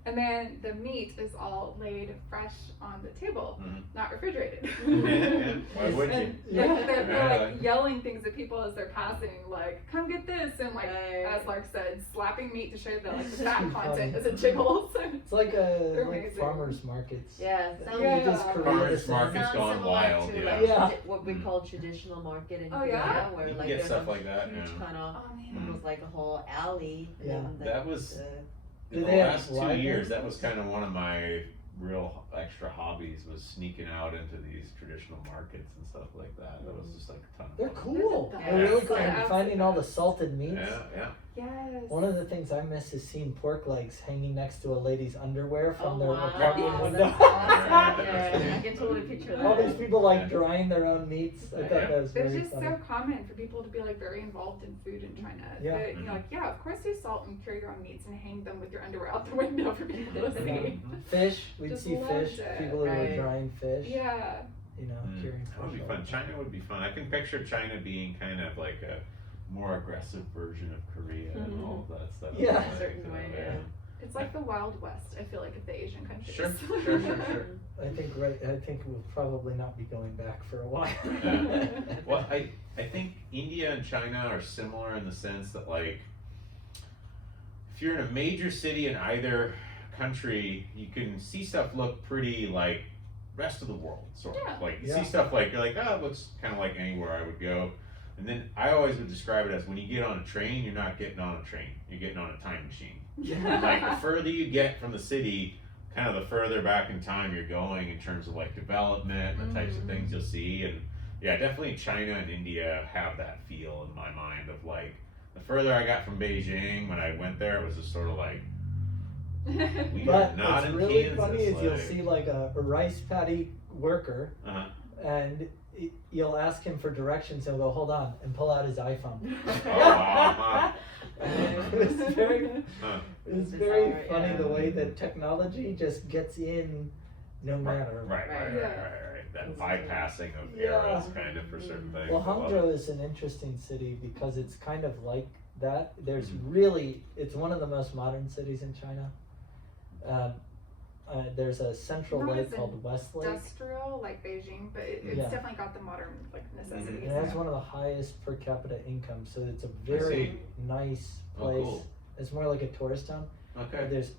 And then the meat is all laid fresh on the table, Mhm. not refrigerated. Yeah. Why would you? And Yeah. they're like Yeah. yelling things at people as they're passing, like "Come get this!" and like Right. as Lark said, slapping meat to show the like the That's fat too content funny. as it jiggles. It's like They're like amazing. farmers markets. Yeah, sounds Yeah. You just create Farmers this- markets sounds gone similar wild, to, yeah. like, Yeah. what we Mm. call traditional market in Oh, Korea, yeah? where You can like get there's stuff a like that, huge yeah. kind of Oh man. almost like a whole alley. And Yeah. then That was the, in Do the they have last 2 live years. bands? That was kind of one of my real extra hobbies was sneaking out into these traditional markets and stuff like that. That was just like a ton of They're fun. cool. Yeah. They're really cool. Yeah. And finding all the salted meats. Yeah. Yes. One of the things I miss is seeing pork legs hanging next to a lady's underwear from their wow. apartment That's window. awesome. Yeah, I can totally picture that. All these people like drying their own meats. I thought Yeah. that was It's very just funny. so common for people to be like very involved in food in China. Yeah. That, you know, like, yeah, of course you salt and cure your own meats and hang them with your underwear out the window for people to Yeah. see. Fish, we'd Just see loved fish. it. People who were Right. drying fish. Yeah. You know, curing That would be fish. fun. China would be fun. I can picture China being kind of like a more aggressive version of Korea and all of that stuff. Yeah. Like, In a certain way, yeah. It's like the Wild West, I feel like, of the Asian countries. Sure. I think we'll probably not be going back for a while. Yeah. Well, I think India and China are similar in the sense that, like, if you're in a major city in either country, you can see stuff look pretty like rest of the world, sort of. Yeah. Like, you Yeah. see stuff like, you're like, oh, it looks kind of like anywhere I would go. And then I always would describe it as when you get on a train, you're not getting on a train, you're getting on a time machine. Like, the further you get from the city, kind of the further back in time you're going in terms of like development and the types of things you'll see. And yeah, definitely China and India have that feel in my mind of like, the further I got from Beijing when I went there, it was just sort of like, we But are not what's in really Kansas. funny is you'll like- see like a rice paddy worker, Uh-huh. and you'll ask him for directions. He'll go, "Hold on," and pull out his iPhone. And it was very, Huh. it was Bizarre, very funny yeah. the way that technology just gets in, no matter. Right. Yeah. That bypassing of Yeah. eras kind of for certain things. Well, I love Hangzhou it. is an interesting city because it's kind of like that. There's Mhm. really, it's one of the most modern cities in China. There's a central Not lake as called West Lake. Industrial, like Beijing, but it's Yeah. definitely got the modern like necessities. It has one of the highest per capita income, so it's a see. very nice Oh, place. cool. It's more like a tourist town. Okay. There's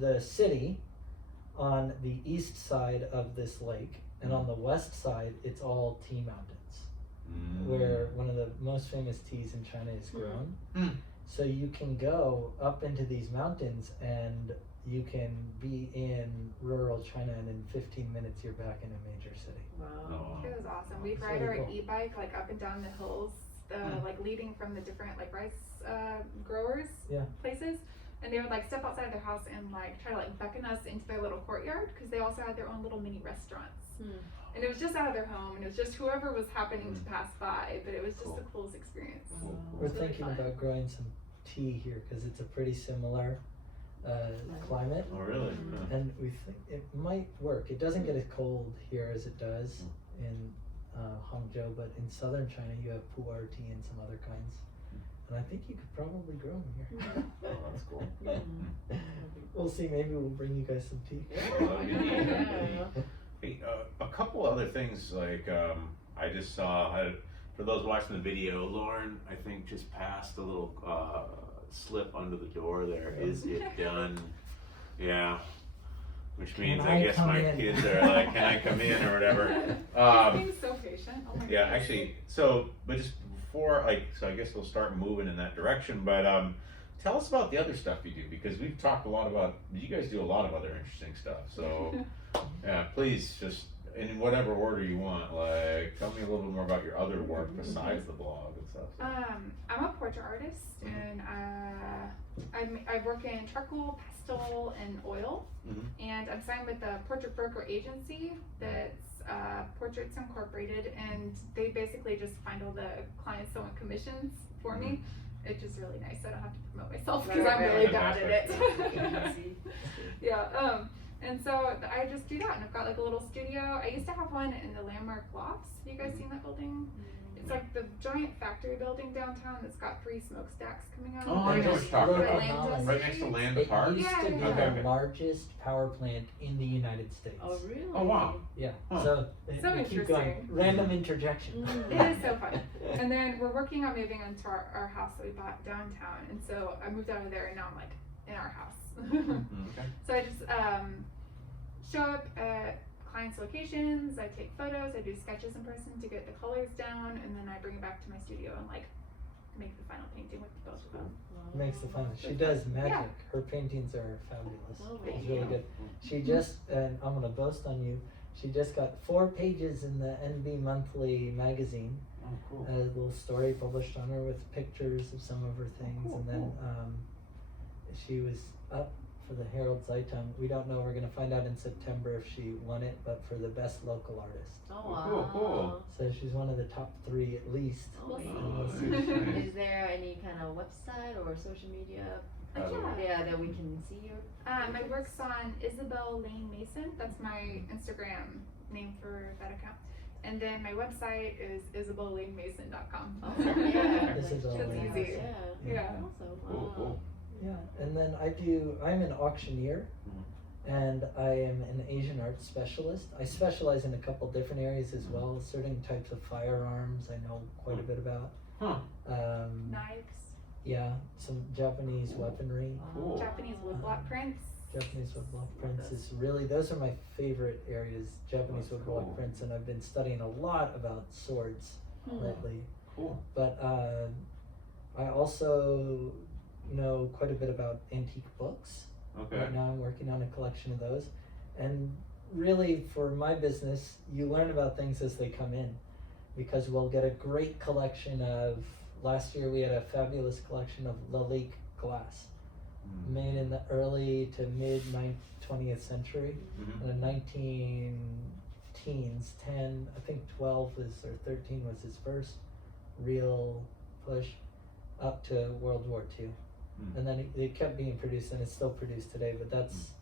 the city on the east side of this lake, and on the west side, it's all tea mountains, where one of the most famous teas in China is grown. Mm. So you can go up into these mountains and you can be in rural China, and in 15 minutes you're back in a major city. Wow. It was awesome. We'd It's ride really our cool. e-bike like up and down the hills, like leading from the different like rice growers Yeah. places, and they would like step outside their house and like try to like beckon us into their little courtyard because they also had their own little mini restaurants. And it was just out of their home, and it was just whoever was happening to pass by, but it was just Cool. the coolest experience. Cool. We're It's really thinking fun. about growing some tea here because it's a pretty similar climate, Oh, really? Mhm. Huh. and we think it might work. It doesn't get as cold here as it does in Hangzhou, but in southern China you have pu'er tea and some other kinds, and I think you could probably grow them here. Oh, that's cool. We'll see. Maybe we'll bring you guys some tea. That'd be neat. Yeah. Hey, a couple other things like I just saw. For those watching the video, Lauren, I think just passed a little slip under the door there. Is it done? Yeah. Which means Can I I guess come my in? kids are like, "Can I come in?" or whatever. Being so patient. Oh my Yeah, goodness. actually, but just before, so I guess we'll start moving in that direction. But tell us about the other stuff you do, because we've talked a lot about. You guys do a lot of other interesting stuff. So yeah, please just in whatever order you want. Like, tell me a little bit more about your other work besides the blog and stuff. I'm a portrait artist, and I work in charcoal, pastel, and oil. Mhm. And I'm signed with a portrait broker agency that's Portraits Incorporated, and they basically just find all the clients sewing commissions for me. It's just really nice. So I don't have to promote myself because I'm really bad at it. Yeah. And so I just do that, and I've got like a little studio. I used to have one in the Landmark Lofts. Have you guys seen that building? It's like the giant factory building downtown that's got 3 smokestacks coming out. Oh, of I it. know what you're talking Look about. at Land Holland. Right next to Land It Park. used to Yeah, be yeah. Okay. the largest power plant in the United States. Oh, really? Oh, wow. Yeah. Huh. So, So we keep going. interesting. Random interjection. It is so fun. And then we're working on moving into our house that we bought downtown. And so I moved out of there, and now I'm like in our house. Okay. So I just show up at clients' locations, I take photos, I do sketches in person to get the colors down, and then I bring it back to my studio and like make the final painting with both of them. Makes the fun. She does magic. Her paintings are fabulous. Oh, It's thank really you. good. She just, and I'm gonna boast on you. She just got 4 pages in the NB Monthly magazine. Oh, cool. A little story published on her with pictures of some of her things, cool, and then she was up for the Herald Zeitung. We don't know. We're gonna find out in September if she won it, but for the best local artist. Oh wow. Cool, cool. So she's one of the top 3 at least. Oh, And we'll nice, see. nice. Is there any kind of website or social media? Yeah. That we can see your. My work's on Isabel Lane Mason. That's my Instagram name for that account. And then my website is isabelllanemason.com. Oh yeah. Isabel That's Lane easy. Mason. Yeah. Yeah. Awesome. Cool, Wow. cool. Yeah, and then I'm an auctioneer, and I am an Asian arts specialist. I specialize in a couple different areas as well. Certain types of firearms I know quite a bit about. Huh. Knives, Yeah, some Japanese weaponry. Cool. Japanese woodblock prints. Japanese woodblock prints is really, those are my favorite areas, Japanese That's woodblock cool. prints, and I've been studying a lot about swords lately. Cool. But I also know quite a bit about antique books. Okay. Right now I'm working on a collection of those. And really for my business, you learn about things as they come in, because we'll get a great collection of, last year we had a fabulous collection of Lalique glass, made in the early to mid 20th century. Mhm. In the 19 teens, 10, I think 12 was, or 13 was his first real push up to World War II. And then it kept being produced, and it's still produced today, but that's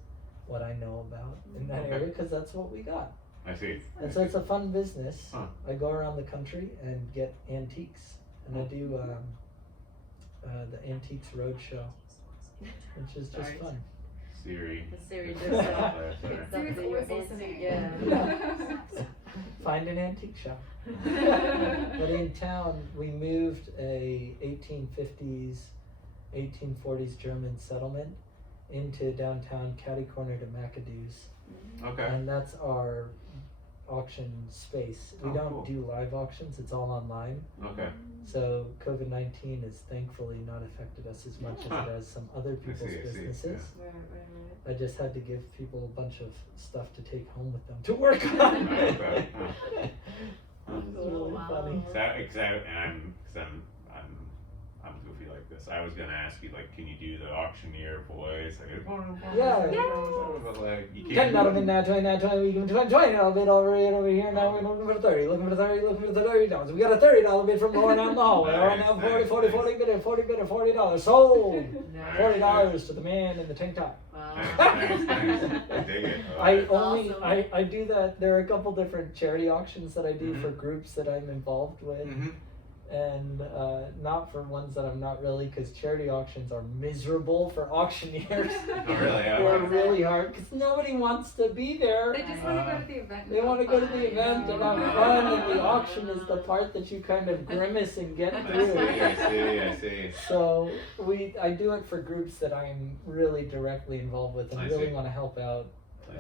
what I know about in that Okay. area, because that's what we got. I see. And so it's a fun business. Huh. I go around the country and get antiques, and I do the Antiques Roadshow, which is just Sorry. fun. Siri. The Siri Sorry. just Sorry. Siri's your always antique, listening. yeah. Find an antique shop. But in town, we moved a 1850s, 1840s German settlement into downtown, catty corner to McAdoo's, Okay. and that's our auction space. We Oh, don't cool. do live auctions; it's all online. Okay. So COVID-19 has thankfully not affected us as much as it has some other people's see, businesses. Right. I just had to give people a bunch of stuff to take home with them to work on. Okay. It's really Wow. funny. I'm goofy like this. I was gonna ask you, like, can you do the auctioneer voice? Like, Yeah. but like, you can't. $10 bid, now 20, now 20, we give them $20 bid over here, now we're looking for 30, looking for 30, looking for the $30. We got a $30 bid from Lauren down the hallway, all right now, 40 bidder, $40, sold! Nice. $40 to the man in the tank top. Wow. Nice. I dig it. Awesome. I do that. There are a couple different charity auctions that I do Mhm. for groups that I'm involved with, and not for ones that I'm not really, because charity auctions are miserable for auctioneers. Oh, really? Yeah. They're really hard because nobody wants to be there. They just want to go to the event. They want to go to the event and have fun, and the auction is the part that you kind of grimace and get through. I see. So I do it for groups that I'm really directly involved with and I really see. want to help out. I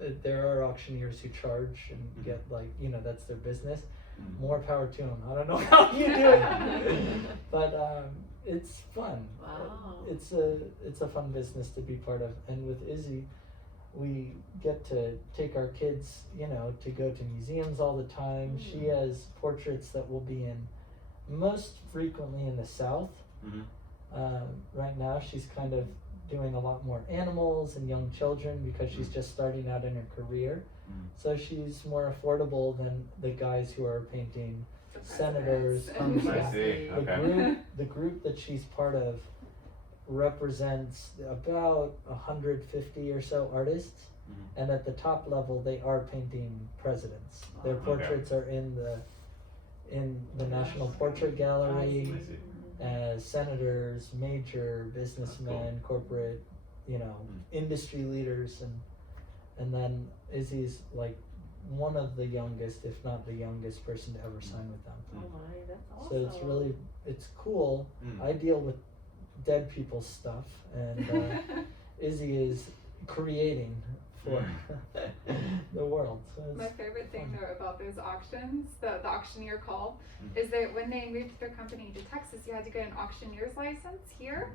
see. There are auctioneers who charge and Mhm. get, like, that's their business. Mhm. More power to them. I don't know how you do it, but it's fun. Wow. It's a fun business to be part of. And with Izzy, we get to take our kids, to go to museums all the time. She has portraits that will be in most frequently in the South. Mhm. Right now, she's kind of doing a lot more animals and young children because she's just starting out in her career. So she's more affordable than the guys who are painting senators, I congressmen. see. Okay. The group that she's part of represents about 150 or so artists, and at the top level they are painting presidents. Their Wow. portraits are in the National Portrait Gallery, I see. as senators, major businessmen, corporate, industry leaders, and then Izzy's like one of the youngest, if not the youngest person to ever sign with them. Oh my, that's awesome. So it's cool. I deal with dead people's stuff, and Izzy is creating for the world. So it's My favorite thing fun. though about those auctions, the auctioneer call, is that when they moved their company to Texas, you had to get an auctioneer's license here.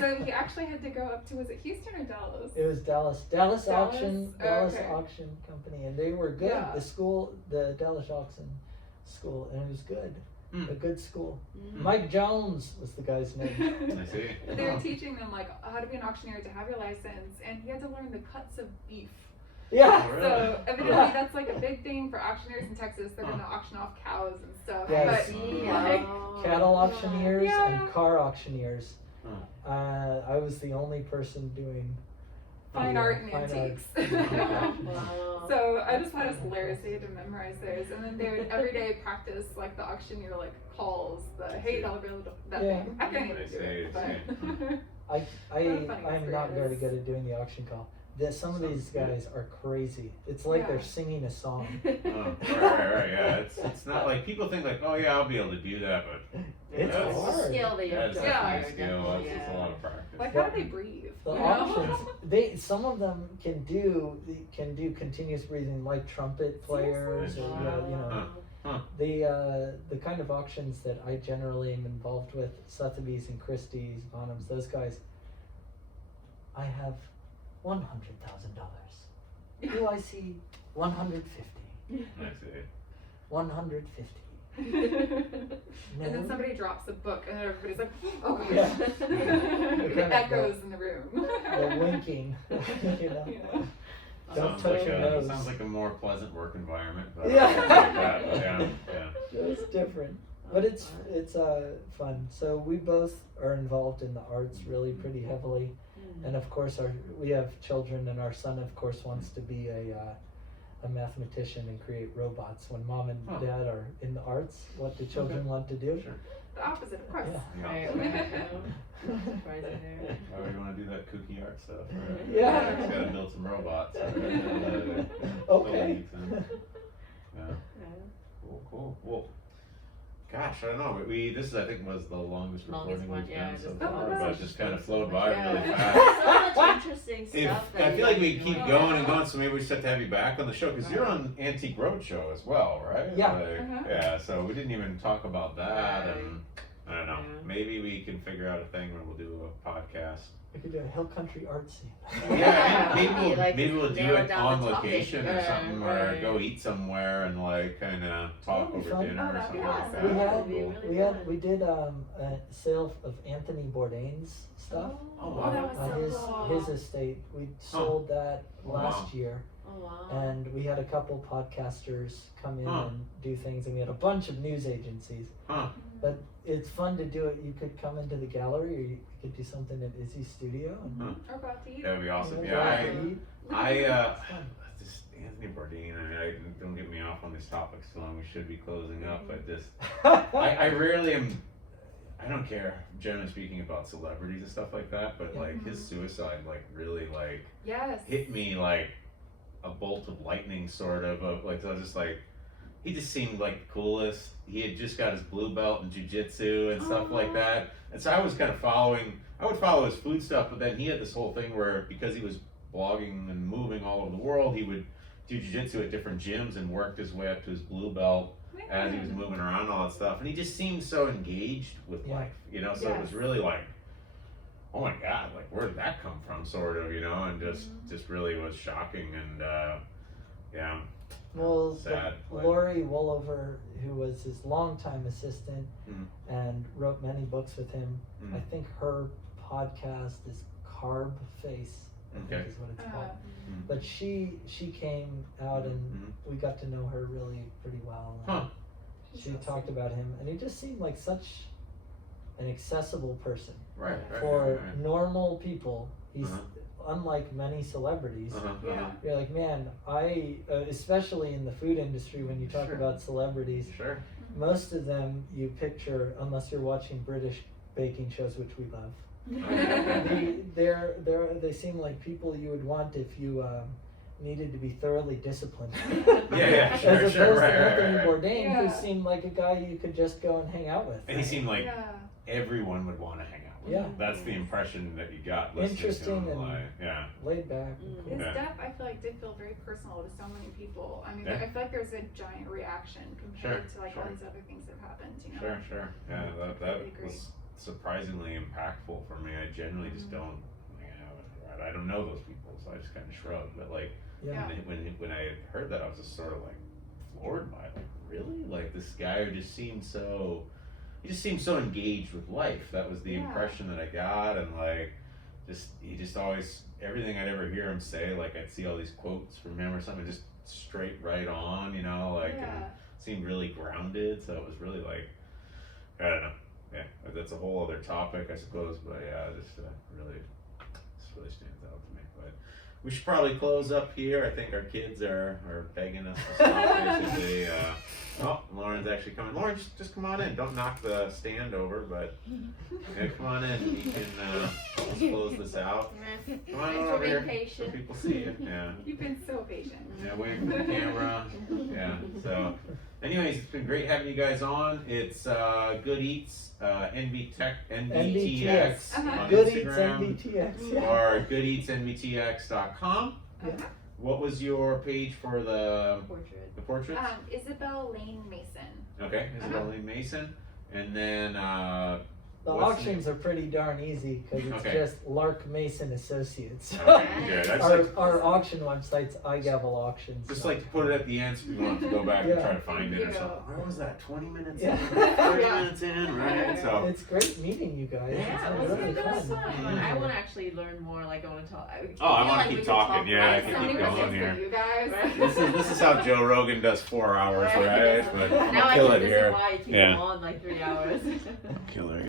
So he actually had to go up to, was it Houston or Dallas? It was Dallas Dallas? Auction, Oh, Dallas okay. Auction Company, and they were good. Yeah. The school, the Dallas Auction School, and it was good. A good school. Mike Jones was the guy's name. I see. But they were teaching them like how to be an auctioneer to have your license, and he had to learn the cuts of beef. Yeah. Oh, really? So evidently Yeah. that's like a big thing for auctioneers in Texas. They're gonna auction off cows and stuff. Yes. But Cattle auctioneers Yeah. and car auctioneers. Huh. I was the only person doing fine the, art and fine art. antiques. Wow. So I just thought it was hilarious. They had to memorize those, and then they would every day practice like the auctioneer like calls the hey dollar bill that Yeah. thing. I can't even do it, I but I'm funny not very experience. good at doing the auction call. Some of these guys are crazy. It's like Yeah. they're singing a song. Oh, right, yeah. It's not like people think like, oh yeah, I'll be able to do that, but It's That's- hard. Skill that you have that's to Yeah. definitely a skill. That's just a lot of practice. like how do they breathe? The you know? auctions, some of them can do continuous breathing, like trumpet players, or the kind of auctions that I generally am involved with, Sotheby's and Christie's, Bonhams, those guys. I have $100,000. Do I see 150? I see. 150. And then No. somebody drops a book, and then everybody's like, "Oh gosh!" Yeah. It echoes in the room. The winking, you know. Yeah. Don't Sounds touch like your nose. sounds like a more pleasant work environment. But Yeah. I like that, but yeah. It's different, but it's fun. So we both are involved in the arts really pretty heavily, and of course we have children, and our son of course wants to be a mathematician and create robots. When mom and Huh. dad are in the arts, what do children want to do? Sure. The opposite, of course. Yeah. Right, no surprise there. Why would you want to do that kooky art stuff? Right? Yeah. Just gotta build some robots. Okay. Yeah. Cool. Well, gosh, I don't know. This is, I think, was the longest recording one, we've yeah, done so just- far, Oh, but gosh. it just kind of flowed by really Yeah. fast. So much interesting If, stuff. I feel like we keep Yeah. going and going, so maybe we just have to have you back on the show because you're on Antique Roadshow as well, right? Yeah. Like, Uh-huh. Yeah. So we didn't even talk about that, Right. and I don't know. Yeah. Maybe we can figure out a thing where we'll do a podcast. We could do a hill country art scene. Yeah, maybe Maybe, like, we'll do narrow it down on the topic. location or something, or Right. go eat somewhere and like kind of talk That'd be over fun. dinner Oh, or that'd be something like awesome. that. We That'd be had really we did a sale of Anthony Bourdain's stuff Oh, wow. that was on so his cool. estate. We sold that Oh, last wow. year, Oh wow. and we had a couple podcasters come in Huh. and do things, and we had a bunch of news agencies. Huh. But it's fun to do it. You could come into the gallery, or you could do something at Izzy's studio. And, Huh. Or about to eat. That would be awesome. you Yeah, know, Yeah. eat. I just Anthony Bourdain. Don't get me off on these topics too long. We should be closing up, but just I rarely am. I don't care, generally speaking, about celebrities and stuff like that. But like his suicide, like really like Yes. hit me like a bolt of lightning, sort of like I was just like. He just seemed like the coolest. He had just got his blue belt in jiu-jitsu and stuff like that. And so I was kind of I would follow his food stuff, but then he had this whole thing where because he was blogging and moving all over the world, he would do jiu-jitsu at different gyms and worked his way up to his blue belt as he was moving around and all that stuff. And he just seemed so engaged with Yeah. life, so it was really like, oh my God, like where did that come from, sort of, and just really was shocking. And yeah. Well, Sad, but- Lori Wollover, who was his longtime assistant Mhm. and wrote many books with him, Mhm. I think her podcast is Carb Face, I Okay. think is what it's called. Mhm. But she came out and Mhm. we got to know her really pretty well. And Huh. she talked about him, and he just seemed like such an accessible person Right. for right. normal people. He's Uh-huh. unlike many celebrities. Uh-huh, Yeah. uh-huh. You're like, man, especially in the food industry, when you talk Sure. about celebrities, Sure. most of them you picture, unless you're watching British baking shows, which we love. They seem like people you would want if you needed to be thoroughly disciplined. Yeah, sure, As opposed sure, to right, Anthony right. Bourdain, Yeah. who seemed like a guy you could just go and hang out with. And he seemed like Yeah. everyone would want to hang out with Yeah. him. That's the impression that you got listening Interesting to him. and Like, yeah. laid back. And Mm. cool. His Yeah. death, I feel like, did feel very personal to so many people. I mean, Yeah. I feel like there's a giant reaction compared Sure, to like sure. all these other things that have happened. You know? Sure. Yeah, that Completely agree. was surprisingly impactful for me. I generally just don't, I don't know those people, so I just kind of shrugged. But like, Yeah. when I heard that, I was just sort of like floored by it. Like, really? Like this guy who just seemed so, he just seemed so engaged with life. That was the Yeah. impression that I got, and like, he just always, everything I'd ever hear him say, like I'd see all these quotes from him or something, just straight right on, you know, like, Yeah. and seemed really grounded. So it was really like, I don't know. Yeah, that's a whole other topic, I suppose. But yeah, just really stands out to me. But we should probably close up here. I think our kids are begging us to stop. Basically, oh, Lauren's actually coming. Lauren, just come on in. Don't knock the stand over, but yeah, come on in. You can let's close this out. Come on Thanks over for being here. patient. So people see you. Yeah. You've been so patient. Yeah, waiting for the camera. Yeah. So, anyways, it's been great having you guys on. It's Good Eats NBTX NBTX. on Good Eats Instagram NBTX. Yeah. or GoodEatsNBTX.com. Okay. What was your page for the Portrait. portraits? Isabel Lane Mason. Okay, Isabel Lee Mason, and then The what's auctions are pretty darn easy because it's Okay. just Lark Mason Associates. Okay, good. That's like, our auction website's iGavel Auctions. just like to put it at the end so people don't have to go back and Yeah. try to find it or Thank you. something. Where was that? 20 minutes Yeah. in? 30 Yeah. minutes in, right? So. It's great meeting you guys. Yeah, It's it been was really it was fun. fun. I want to actually learn more. Like I want to talk. Oh, I feel wanna like keep we could talking, talk yeah, I right can now. keep Something going was here. for you guys. Right. This is how Joe Rogan does 4 hours, right? But I'm Now gonna I kill can it here. why I keep Yeah. them on like 3 hours. Killer.